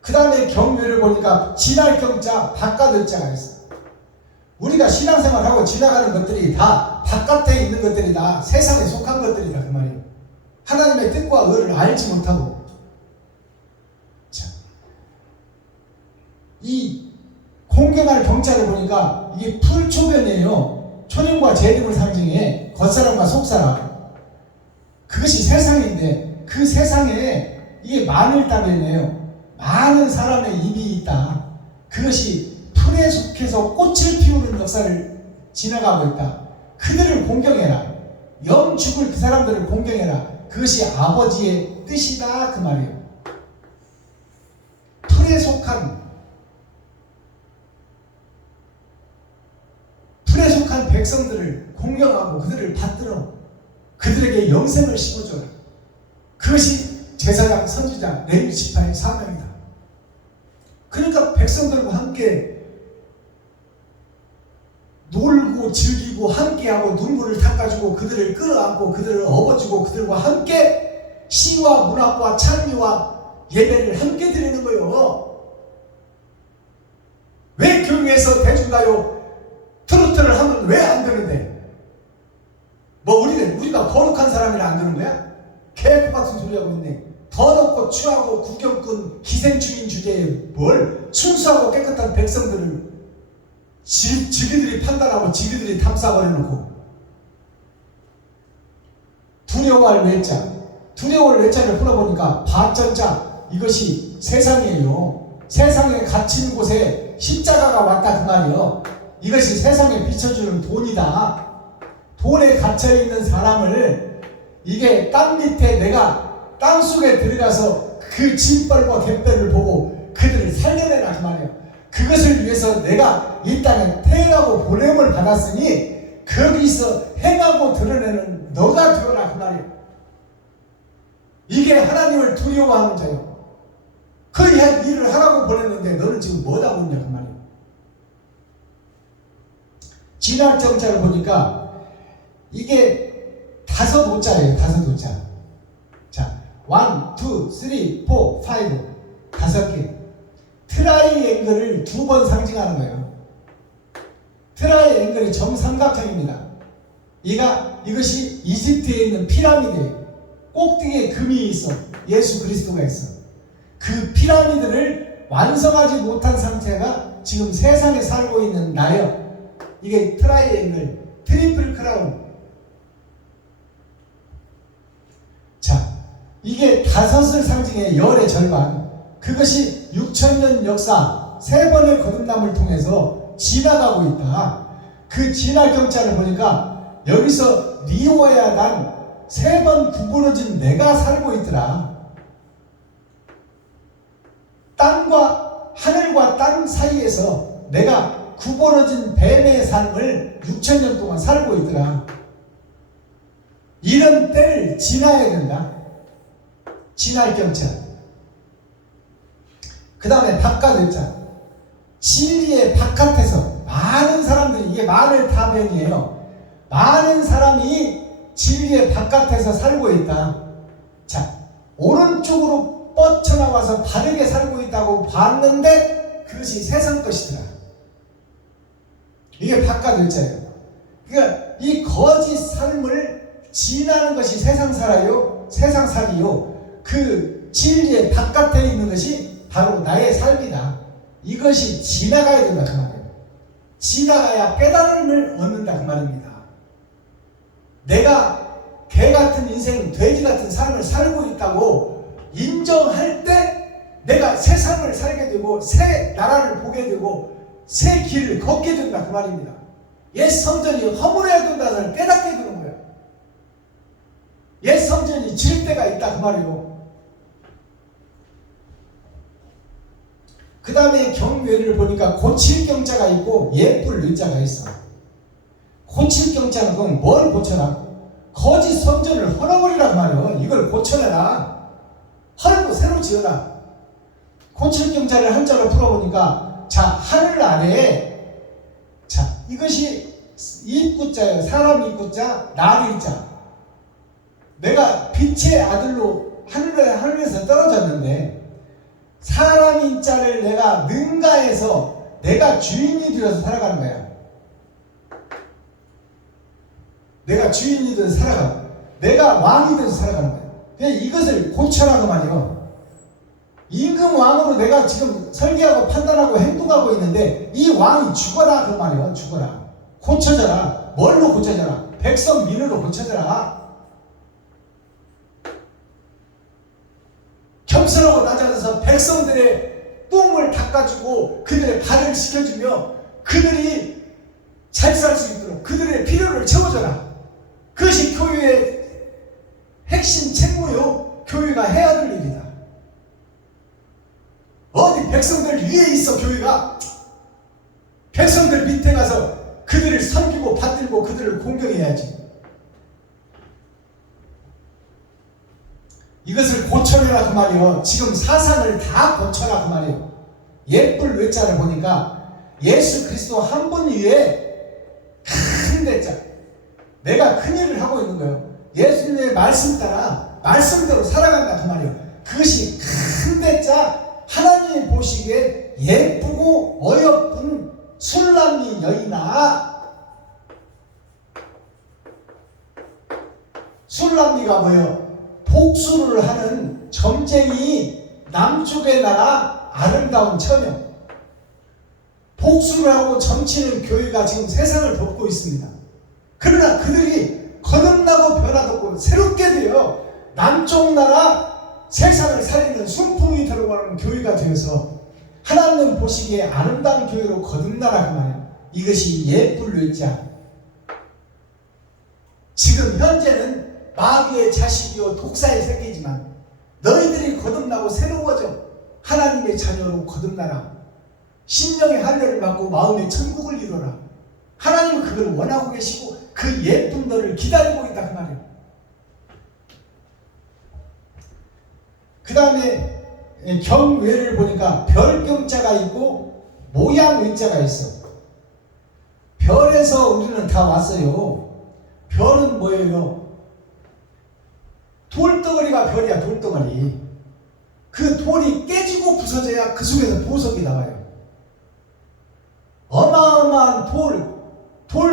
그 다음에 경외를 보니까 지날 경자 바깥 자가 있어. 우리가 신앙생활하고 지나가는 것들이 다 바깥에 있는 것들이다. 세상에 속한 것들이다 그 말이에요. 하나님의 뜻과 의를 알지 못하고. 자, 이 공경할 경자를 보니까 이게 풀초변이에요. 초림과 재림을 상징해 겉사람과 속사람. 그것이 세상인데 그 세상에 이게 많을 따면이에요. 많은 사람의 입이 있다. 그것이 풀에 속해서 꽃을 피우는 역사를 지나가고 있다. 그들을 공경해라. 영 죽을 그 사람들을 공경해라. 그것이 아버지의 뜻이다 그 말이에요. 풀에 속한 백성들을 공경하고 그들을 받들어 그들에게 영생을 심어줘라. 그것이 제사장, 선지자, 레위 지파의 사명이다. 그러니까 백성들과 함께 놀고 즐기고 함께하고 눈물을 닦아주고 그들을 끌어안고 그들을 업어주고 그들과 함께 시와 문학과 찬미와 예배를 함께 드리는 거예요. 왜 교회에서 대중가요 트로트를 하면 왜 안 되는데? 뭐 우리가 거룩한 사람이라 안 되는 거야? 개코 같은 소리 하고 있네. 더럽고 추하고 구경꾼 기생충인 주제에 뭘 순수하고 깨끗한 백성들을 지기들이 판단하고 지기들이 탐사버려놓고. 두려워할 외자, 두려워할 외자를 풀어보니까 바전자, 이것이 세상이에요. 세상에 갇힌 곳에 십자가가 왔다 그 말이에요. 이것이 세상에 비춰주는 돈이다. 돈에 갇혀있는 사람을 이게 땅 밑에 내가 땅속에 들어가서 그 짐벌과 갯벌을 보고 그들을 살려내라 그 말이에요. 그것을 위해서 내가 이 땅에 태어나고 보냄을 받았으니 거기서 행하고 드러내는 너가 되어라 그 말이에요. 이게 하나님을 두려워하는 자예요. 그 일을 하라고 보냈는데 너는 지금 뭐 하고 있냐 그 말이에요. 진화정자를 보니까 이게 5호자예요. 5호자. 자, 1, 2, 3, 4, 5 5개 트라이앵글을 2번 상징하는 거예요. 트라이앵글이 정삼각형입니다. 이것이 이집트에 있는 피라미드예요. 꼭대기에 금이 있어. 예수 그리스도가 있어. 그 피라미드를 완성하지 못한 상태가 지금 세상에 살고 있는 나요. 이게 트라이앵글, 트리플 크라운. 자, 이게 다섯을 상징해 열의 절반. 그것이 6,000년 역사, 3번의 거듭남을 통해서 지나가고 있다. 그 진화 경찰을 보니까 여기서 리오야 난 3번 구부러진 내가 살고 있더라. 땅과 하늘과 땅 사이에서 내가 구부러진 뱀의 삶을 6,000년 동안 살고 있더라. 이런 때를 지나야 된다. 진할 경찰. 그 다음에 바깥을자. 진리의 바깥에서 많은 사람들이, 이게 말을 타변이에요. 많은 사람이 진리의 바깥에서 살고 있다. 자, 오른쪽으로 뻗쳐나와서 바르게 살고 있다고 봤는데 그것이 세상 것이더라. 이게 바깥을자예요. 그러니까 이 거짓 삶을 지나는 것이 세상 살이요. 그 진리의 바깥에 있는 것이 바로 나의 삶이다. 이것이 지나가야 된다 그 말이에요. 지나가야 깨달음을 얻는다 그 말입니다. 내가 개 같은 인생, 돼지 같은 삶을 살고 있다고 인정할 때 내가 새 삶을 살게 되고 새 나라를 보게 되고 새 길을 걷게 된다 그 말입니다. 옛 성전이 허물어야 된다는 걸 깨닫게 되는 거예요. 옛 성전이 질 때가 있다 그 말이에요. 그 다음에 경외를 보니까 고칠 경자가 있고 예쁠 의자가 있어. 고칠 경자는 그건 뭘 고쳐라? 거짓 성전을 헐어버리란 말이에요. 이걸 고쳐내라. 헐고 새로 지어라. 고칠 경자를 한자로 풀어보니까 자, 하늘 아래에 자, 이것이 입구자예요. 사람 입구자, 날 일자. 내가 빛의 아들로 하늘에서 떨어졌는데 사람인 자를 내가 능가해서 내가 주인이 되어서 살아가는 거야. 내가 주인이 되어서 살아가. 내가 왕이 되어서 살아가는 거야. 그냥 이것을 고쳐라고 말이요. 임금 왕으로 내가 지금 설계하고 판단하고 행동하고 있는데 이 왕이 죽어라 그 말이요. 죽어라. 고쳐져라. 뭘로 고쳐져라? 백성 민으로 고쳐져라. 겸손하고 낮아져서 백성들의 똥을 닦아주고 그들의 발을 씻겨주며 그들이 잘 살 수 있도록 그들의 필요를 채워줘라. 그것이 교회의 핵심 책무요. 교회가 해야 될 일이다. 어디 백성들 위에 있어 교회가. 백성들 밑에 가서 그들을 섬기고 받들고 그들을 공경해야지. 이것을 고쳐내라 그 말이요. 지금 사상을 다 고쳐라 그 말이요. 예쁠 외자를 보니까 예수 그리스도 한 분 위에 큰 대자. 내가 큰 일을 하고 있는 거예요. 예수님의 말씀 따라 말씀대로 살아간다 그 말이에요. 그것이 큰 대자. 하나님이 보시기에 예쁘고 어여쁜 술람미 여인아. 술람미가 뭐예요? 복수를 하는 점쟁이 남쪽의 나라 아름다운 처녀. 복수를 하고 점치는 교회가 지금 세상을 덮고 있습니다. 그러나 그들이 거듭나고 변화되고 새롭게 되어 남쪽 나라 세상을 살리는 순풍이 들어가는 교회가 되어서 하나님 보시기에 아름다운 교회로 거듭나라 그 말이에요. 이것이 예쁠 외자. 지금 현재는 마귀의 자식이요 독사의 새끼지만 너희들이 거듭나고 새로워져 하나님의 자녀로 거듭나라. 심령의 할례를 받고 마음의 천국을 이루라. 하나님은 그걸 원하고 계시고 그 예쁜 너를 기다리고 있다 그 말이에요. 그 다음에 경외를 보니까 별경자가 있고 모양 의자가 있어. 별에서 우리는 다 왔어요. 별은 뭐예요? 돌덩어리가 별이야. 돌덩어리. 그 돌이 깨지고 부서져야 그 속에서 보석이 나와요. 어마어마한 돌,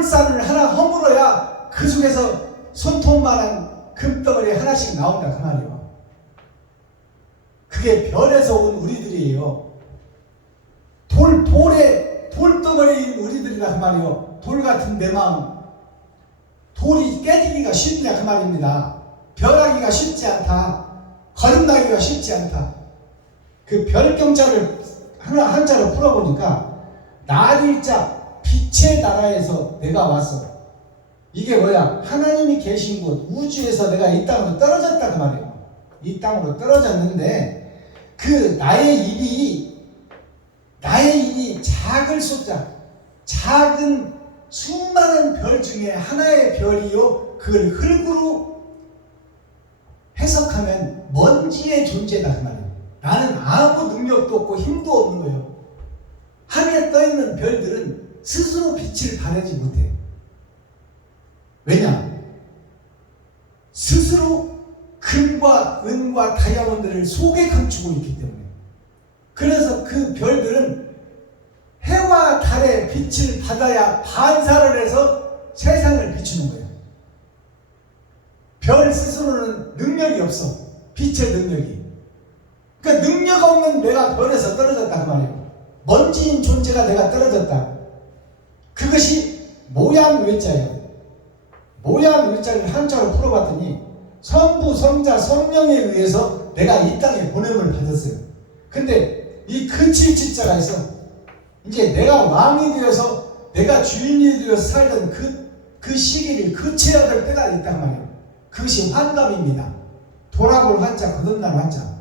울산을 하나 허물어야 그 속에서 손톱만한 금덩어리 하나씩 나온다 그 말이에요. 그게 별에서 온 우리들이에요. 돌덩어리인 우리들이라 그 말이에요. 돌 같은 내 마음. 돌이 깨지기가 쉽냐 그 말입니다. 별하기가 쉽지 않다. 거듭나기가 쉽지 않다. 그 별경자를 한자로 풀어보니까 날일자 빛의 나라에서 내가 왔어. 이게 뭐야? 하나님이 계신 곳 우주에서 내가 이 땅으로 떨어졌다 그 말이에요. 이 땅으로 떨어졌는데 그 나의 입이 작을 쏟자 작은 수많은 별 중에 하나의 별이요 그걸 흙으로 해석하면 먼지의 존재다 그 말이에요. 나는 아무 능력도 없고 힘도 없는 거예요. 하늘에 떠있는 별들은 스스로 빛을 발하지 못해요. 왜냐? 스스로 금과 은과 다이아몬드를 속에 감추고 있기 때문에. 그래서 그 별들은 해와 달의 빛을 받아야 반사를 해서 세상을 비추는 거예요. 별 스스로는 능력이 없어. 빛의 능력이. 그러니까 능력 없는 내가 별에서 떨어졌다 그 말이에요. 먼지인 존재가 내가 떨어졌다. 그것이 모양 외자예요. 모양 외자를 한자로 풀어봤더니 성부, 성자, 성령에 의해서 내가 이 땅에 보냄을 받았어요. 근데 이 그칠칠자가 있어. 이제 내가 왕이 되어서 내가 주인이 되어서 살던 그 시기를 그쳐야 될 때가 있단 말이에요. 그것이 환갑입니다. 돌아볼 환자, 거듭날 환자.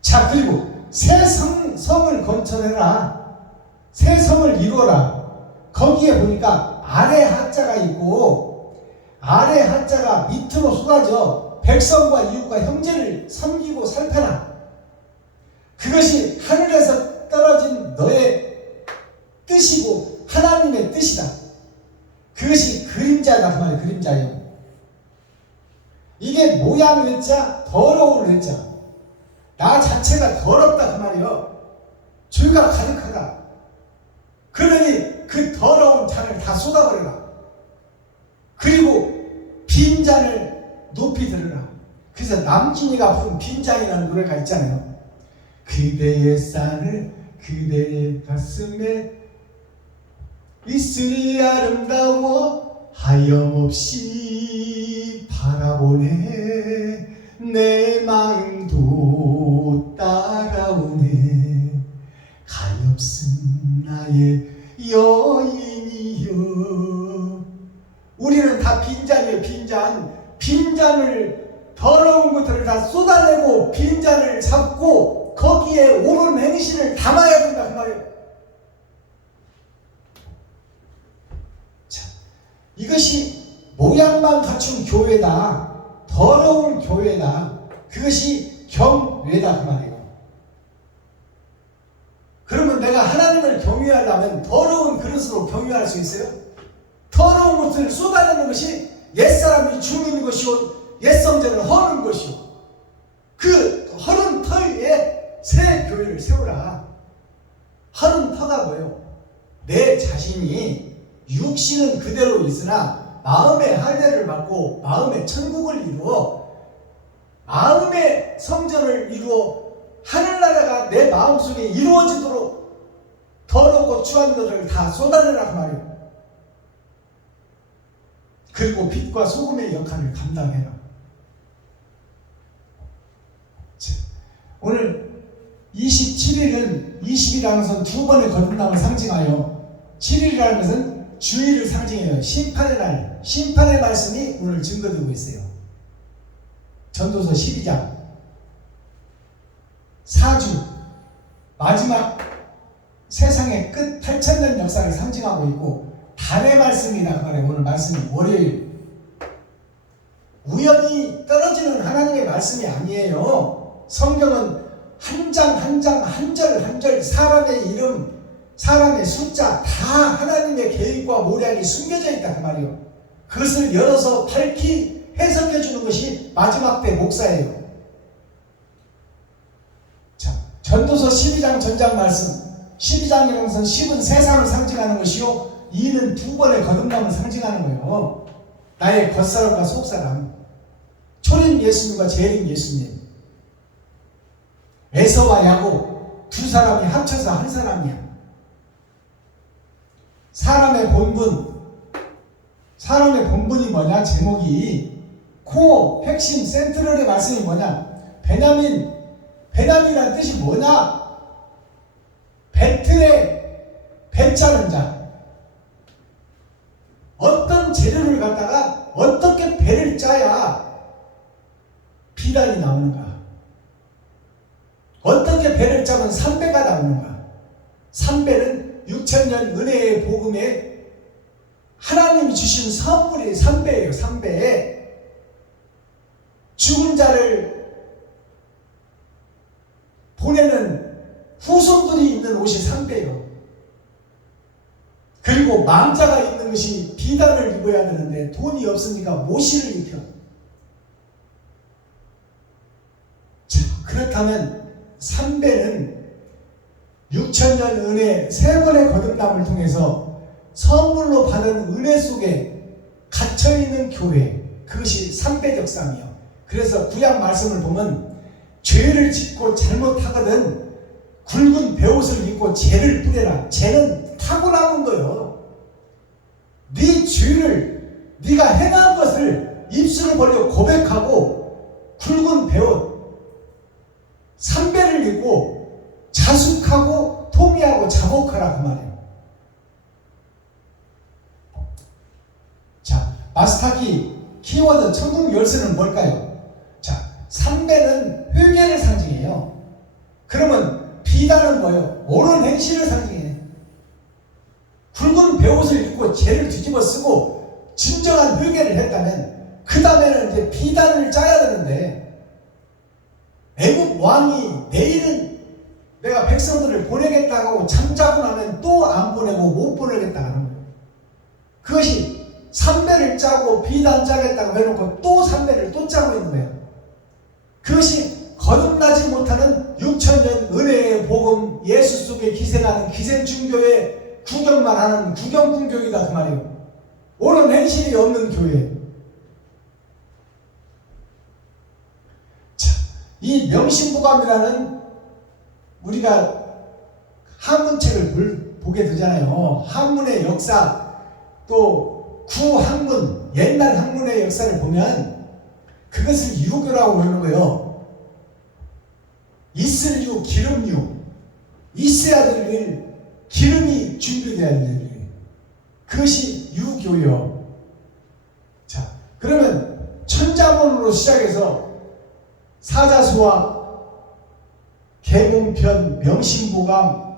자, 그리고 새 성을 건설해라. 새 성을 이루어라. 거기에 보니까 아래 한자가 있고 아래 한자가 밑으로 쏟아져 백성과 이웃과 형제를 섬기고 살펴라. 그것이 하늘에서 떨어진 너의 뜻이고 하나님의 뜻이다. 그것이 그림자다 그 말이에요. 그림자예요. 이게 모양 외자, 더러울 외자. 나 자체가 더럽다 그 말이에요. 죄가 가득하다. 그러니 그 더러운 잔을 다 쏟아버려라. 그리고 빈잔을 높이 들으라. 그래서 남진이가 부른 빈잔이라는 노래가 있잖아요. 그대의 쌀을 그대의 가슴에 있으리 아름다워 하염없이 바라보네. 내 마음도 따라오네. 가엾은 나의 여인이여. 우리는 다 빈잔이에요. 빈잔을 더러운 것들을 다 쏟아내고 빈잔을 잡고 거기에 옳은 행실을 담아야 된다 그 말이에요. 자, 이것이 모양만 갖춘 교회다. 더러운 교회다. 그것이 경외다 그 말이에요. 그러면 내가 하나님을 경외하려면 더러운 그릇으로 경외할 수 있어요? 더러운 것을 쏟아내는 것이 옛사람이 죽는 것이요 옛성전을 허는 것이요 그 허는 터 위에 새 교회를 세우라. 허는 터가 뭐예요? 내 자신이 육신은 그대로 있으나 마음의 할례를 받고 마음의 천국을 이루어 마음의 성전을 이루어 하늘나라가 내 마음속에 이루어지도록 더럽고 추한 것을 다 쏟아내라 그 말이에요. 그리고 빛과 소금의 역할을 감당해라. 자, 오늘 27일은 20이라는 것은 두 번의 거듭남을 상징하여 7일이라는 것은 주의를 상징해요. 심판의 날, 심판의 말씀이 오늘 증거되고 있어요. 전도서 12장 4주 마지막 세상의 끝 8,000년 역사를 상징하고 있고 달의 말씀이다 그 말이에요. 오늘 말씀이 월요일 우연히 떨어지는 하나님의 말씀이 아니에요. 성경은 한 장 한 장 한 절 한 절 사람의 이름 사람의 숫자 다 하나님의 계획과 모략이 숨겨져 있다 그 말이에요. 그것을 열어서 밝히 해석해 주는 것이 마지막 때 목사예요. 자, 전도서 12장 전장 말씀 12장이라는 것은 10은 세상을 상징하는 것이요 이는 두 번의 거듭남을 상징하는 거예요. 나의 겉사람과 속사람, 초림 예수님과 재림 예수님, 에서와 야곱 두 사람이 합쳐서 한 사람이야. 사람의 본분이 뭐냐? 제목이 코어, 핵심, 센트럴의 말씀이 뭐냐? 베냐민이라는 뜻이 뭐냐? 배틀의 배짜는 자. 어떤 재료를 갖다가 어떻게 배를 짜야 비단이 나오는가? 어떻게 배를 짜면 3배가 나오는가? 3배는 6,000년 은혜의 복음에 하나님이 주신 선물이 3배예요. 3배. 죽은 자를 보내는 후손들이 있는 옷이 3배예요. 그리고 망자가 있는 것이 비단을 입어야 되는데 돈이 없으니까 모시를 입혀. 자, 그렇다면 3배는 6,000년 은혜 3번의 거듭남을 통해서 선물로 받은 은혜 속에 갇혀있는 교회, 그것이 3배적 쌈이요. 그래서 구약 말씀을 보면 죄를 짓고 잘못하거든 굵은 베옷을 입고 죄를 뿌려라. 죄는 타고나는 거예요. 네 죄를, 네가 행한 것을 입술을 벌려 고백하고 굵은 베옷 3배를 입고 자숙하고 통회하고 자복하라 그 말이에요. 자, 마스터키 키워드 천국 열쇠는 뭘까요? 자, 3배는 회개를 상징해요. 그러면 비단은 뭐예요? 옳은 행실을 상징해요. 굵은 베옷을 입고 죄를 뒤집어 쓰고 진정한 회개를 했다면 그 다음에는 이제 비단을 짜야 되는데 애국 왕이 내일은 내가 백성들을 보내겠다고 하고 잠자고 나면 또 안 보내고 못 보내겠다 하는 거예요. 그것이 3배를 짜고 비단 짜겠다고 해놓고 또 3배를 또 짜고 있는 거예요. 그것이 거듭나지 못하는 6,000년 은혜의 복음 예수 속에 기생하는 기생충교회 구경만 하는 구경꾼교회다 그 말이에요. 옳은 행실이 없는 교회. 자, 이 명심보감이라는 우리가 한문책을 보게 되잖아요. 한문의 역사 또 구한문 옛날 한문의 역사를 보면 그것을 유교라고 하는 거예요. 있을 유, 기름유. 있어야 될 일, 기름이 준비되어야 될 일. 그것이 유교요. 자, 그러면 천자문으로 시작해서 사자수화, 계몽편, 명심보감,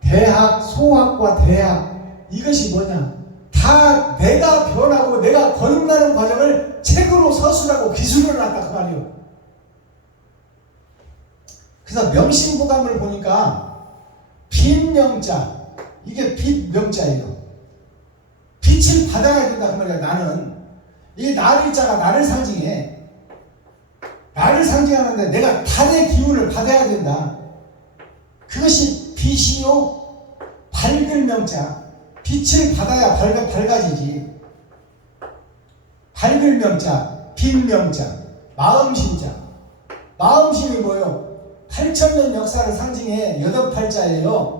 대학, 소학과 대학, 이것이 뭐냐? 다 내가 변하고 내가 거듭나는 과정을 책으로 서술하고 기술을 놨다 그 말이에요. 그래서 명심보감을 보니까 빛명자, 이게 빛명자예요. 빛을 받아야 된다 그 말이야. 나는 이 나를자가 나를 상징해. 나를 상징하는데 내가 달의 기운을 받아야 된다. 그것이 빛이요 밝을 명자. 빛을 받아야 밝아지지. 밝을 명자, 빛명자, 마음심자. 마음심이 뭐예요? 8,000년 역사를 상징해 8팔자예요.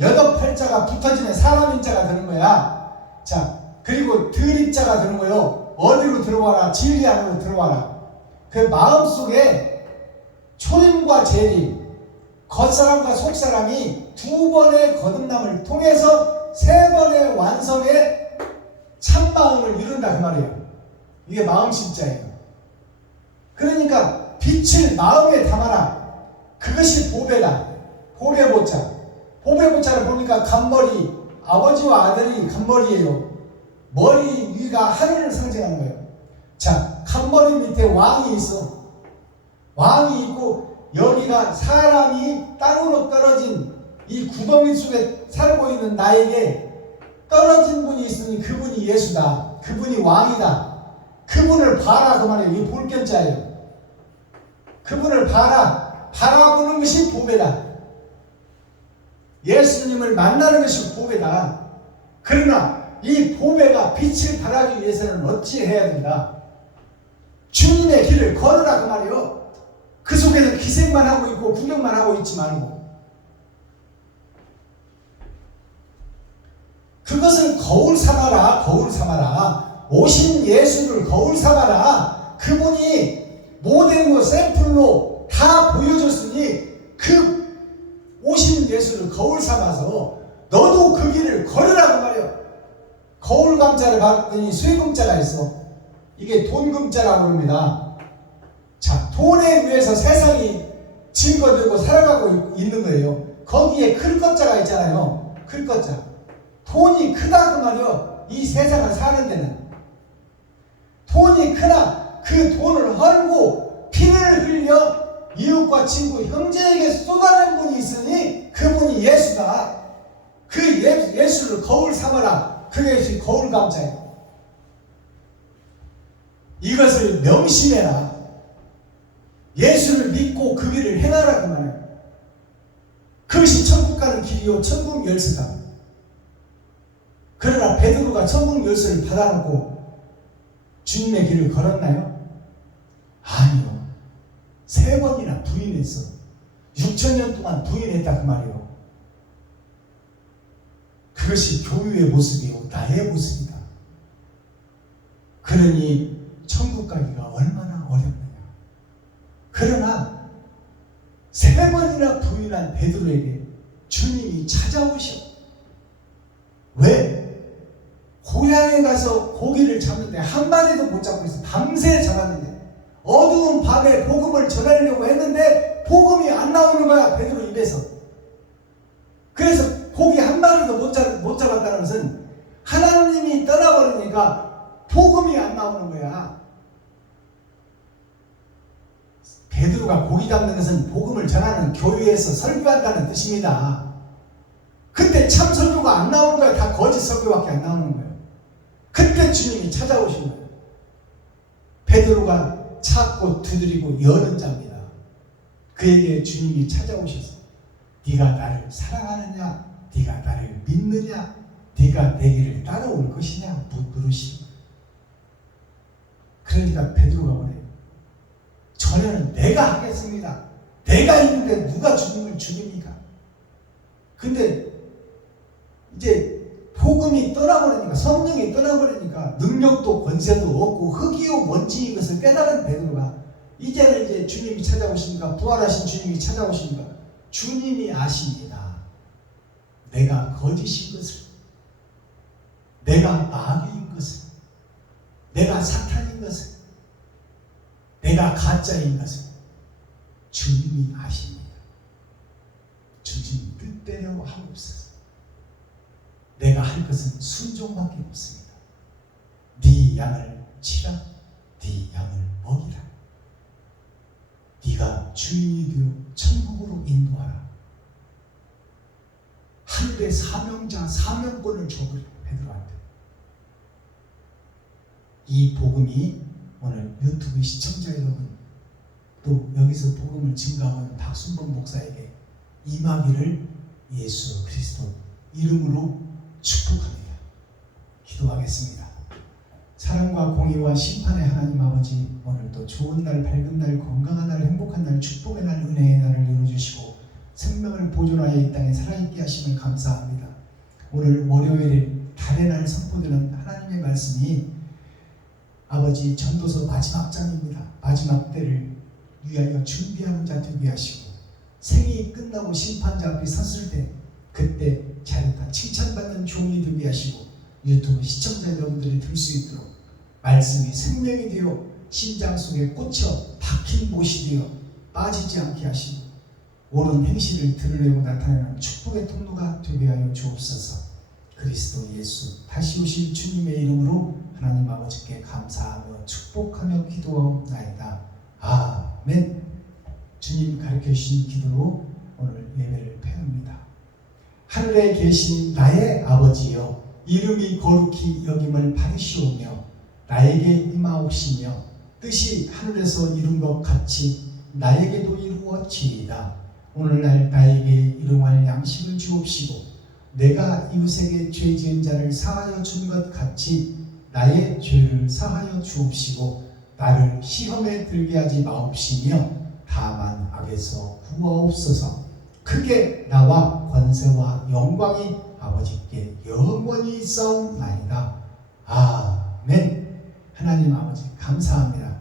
8팔자가 붙어지면 사람인자가 되는 거야. 자, 그리고 드립자가 되는 거예요. 어디로 들어와라? 진리 안으로 들어와라. 그 마음속에 초림과 재림, 겉사람과 속사람이 두 번의 거듭남을 통해서 세 번의 완성의 참마음을 이룬다 그 말이에요. 이게 마음심자예요. 그러니까 빛을 마음에 담아라. 그것이 보배다. 보배보자. 보배보자를 보니까 간머리, 아버지와 아들이 간머리예요. 머리 위가 하늘을 상징하는 거예요. 자, 간머리 밑에 왕이 있어. 왕이 있고 여기가 사람이 땅으로 떨어진 이 구덩이 속에 살고 있는 나에게 떨어진 분이 있으니 그분이 예수다. 그분이 왕이다. 그분을 봐라 그 말이에요. 이 볼견자예요. 그분을 봐라. 바라보는 것이 보배다. 예수님을 만나는 것이 보배다. 그러나 이 보배가 빛을 발하기 위해서는 어찌 해야 된다? 주님의 길을 걸으라 그 말이요. 그 속에서 기생만 하고 있고 구경만 하고 있지 말고, 그것을 거울 삼아라. 거울 삼아라. 오신 예수를 거울 삼아라. 그분이 모델로 샘플로 다 보여줬으니 그 오신 예수를 거울 삼아서 너도 그 길을 걸으라고 말이야. 거울 감자를 봤더니 쇠금자가 있어. 이게 돈금자라고 합니다. 자, 돈에 의해서 세상이 증거되고 살아가고 있는 거예요. 거기에 클 것자가 있잖아요. 클 것자. 돈이 크다 그 말이요. 이 세상을 사는 데는 돈이 크나 그 돈을 헐고 피를 흘려 이웃과 친구 형제에게 쏟아낸 분이 있으니 그분이 예수다. 그 예수를 거울 삼아라. 그게 거울 감자예요. 이것을 명심해라. 예수를 믿고 그 길을 행하라 그 말이에요. 그것이 천국 가는 길이요 천국 열쇠다. 그러나 베드로가 천국 열쇠를 받아놓고 주님의 길을 걸었나요? 아니요. 3번이나 부인했어. 6,000년 동안 부인했다 그 말이에요. 그것이 교회의 모습이요 나의 모습이다. 그러니 천국 가기가 얼마나 어렵느냐. 그러나 3번이나 부인한 베드로에게 주님이 찾아오셔. 왜? 고향에 가서 고기를 잡는데 한 마리도 못 잡고 있어. 밤새 잡았는데 어두운 밤에 복음을 전하려고 했는데 복음이 안 나오는 거야. 베드로 입에서. 그래서 고기 한 마리도 못 잡았다는 것은 하나님이 떠나버리니까 복음이 안 나오는 거야. 베드로가 고기 잡는 것은 복음을 전하는 교회에서 설교한다는 뜻입니다. 그때 참 설교가 안 나오는 거야. 다 거짓 설교밖에 안 나오는 거예요. 그때 주님이 찾아오신 거예요. 베드로가 찾고 두드리고 여는 자입니다. 그에게 주님이 찾아오셔서 네가 나를 사랑하느냐, 네가 나를 믿느냐, 네가 내 길을 따라올 것이냐 물으시는 거예요. 그러니까 베드로가 뭐래요? 전에는 내가 하겠습니다. 내가 있는데 누가 주님을 죽입니까? 근데 이제 복음이 떠나버리니까, 성령이 떠나버리니까 능력도 권세도 없고 흙이요 먼지인 것을 깨달은 베드로가 이제는 이제 주님이 찾아오시니까, 부활하신 주님이 찾아오시니까 주님이 아십니다. 내가 거짓인 것을, 내가 마귀인 것을, 내가 사탄인 것을, 내가 가짜인 것을 주님이 아십니다. 주님 뜻대로 하옵소서. 내가 할 것은 순종밖에 없습니다. 네 양을 치라, 네 양을 먹이라. 네가 주인이 되어 천국으로 인도하라. 하늘의 사명자 사명권을 줘버려 베드로한테. 이 복음이 오늘 유튜브 시청자 여러분, 또 여기서 복음을 증거하는 박순범 목사에게 임하기를 예수 그리스도 이름으로 축복합니다. 기도하겠습니다. 사랑과 공의와 심판의 하나님 아버지, 오늘도 좋은 날, 밝은 날, 건강한 날, 행복한 날, 축복의 날, 은혜의 날을 이루어주시고 생명을 보존하여 이 땅에 살아있게 하심을 감사합니다. 오늘 월요일 달의 날 선포되는 하나님의 말씀이 아버지 전도서 마지막 장입니다. 마지막 때를 위하여 준비하는 자 되게 하시고 생이 끝나고 심판자 앞에 섰을 때 그때 잘했다 칭찬받는 종이 되게 하시고 유튜브 시청자 여러분들이 들 수 있도록 말씀이 생명이 되어 심장 속에 꽂혀 박힌 못이 되어 빠지지 않게 하시고 옳은 행실을 드러내고 나타내는 축복의 통로가 되게 하여 주옵소서. 그리스도 예수 다시 오실 주님의 이름으로 하나님 아버지께 감사하며 축복하며 기도하옵나이다. 아멘. 주님 가르쳐 주신 기도로 오늘 예배를 폐합니다. 하늘에 계신 나의 아버지여, 이름이 거룩히 여김을 받으시오며 나에게 임하옵시며 뜻이 하늘에서 이룬 것 같이 나에게도 이루어지이다. 오늘날 나에게 일용할 양식을 주옵시고 내가 이웃에게 죄 지은 자를 사하여 준 것 같이 나의 죄를 사하여 주옵시고 나를 시험에 들게 하지 마옵시며 다만 악에서 구하옵소서. 크게 나와 권세와 영광이 아버지께 영원히 있사옵나이다. 아멘. 하나님 아버지 감사합니다.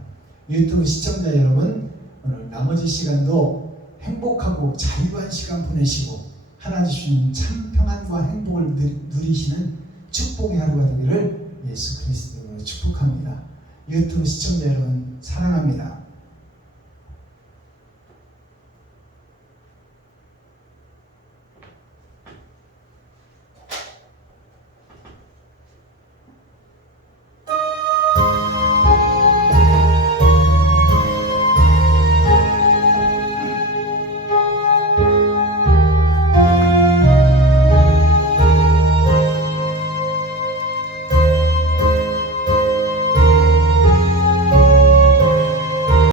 유튜브 시청자 여러분, 오늘 나머지 시간도 행복하고 자유한 시간 보내시고 하나님 주신 참 평안과 행복을 누리시는 축복의 하루가 되기를 예수 그리스도로 축복합니다. 유튜브 시청자 여러분 사랑합니다.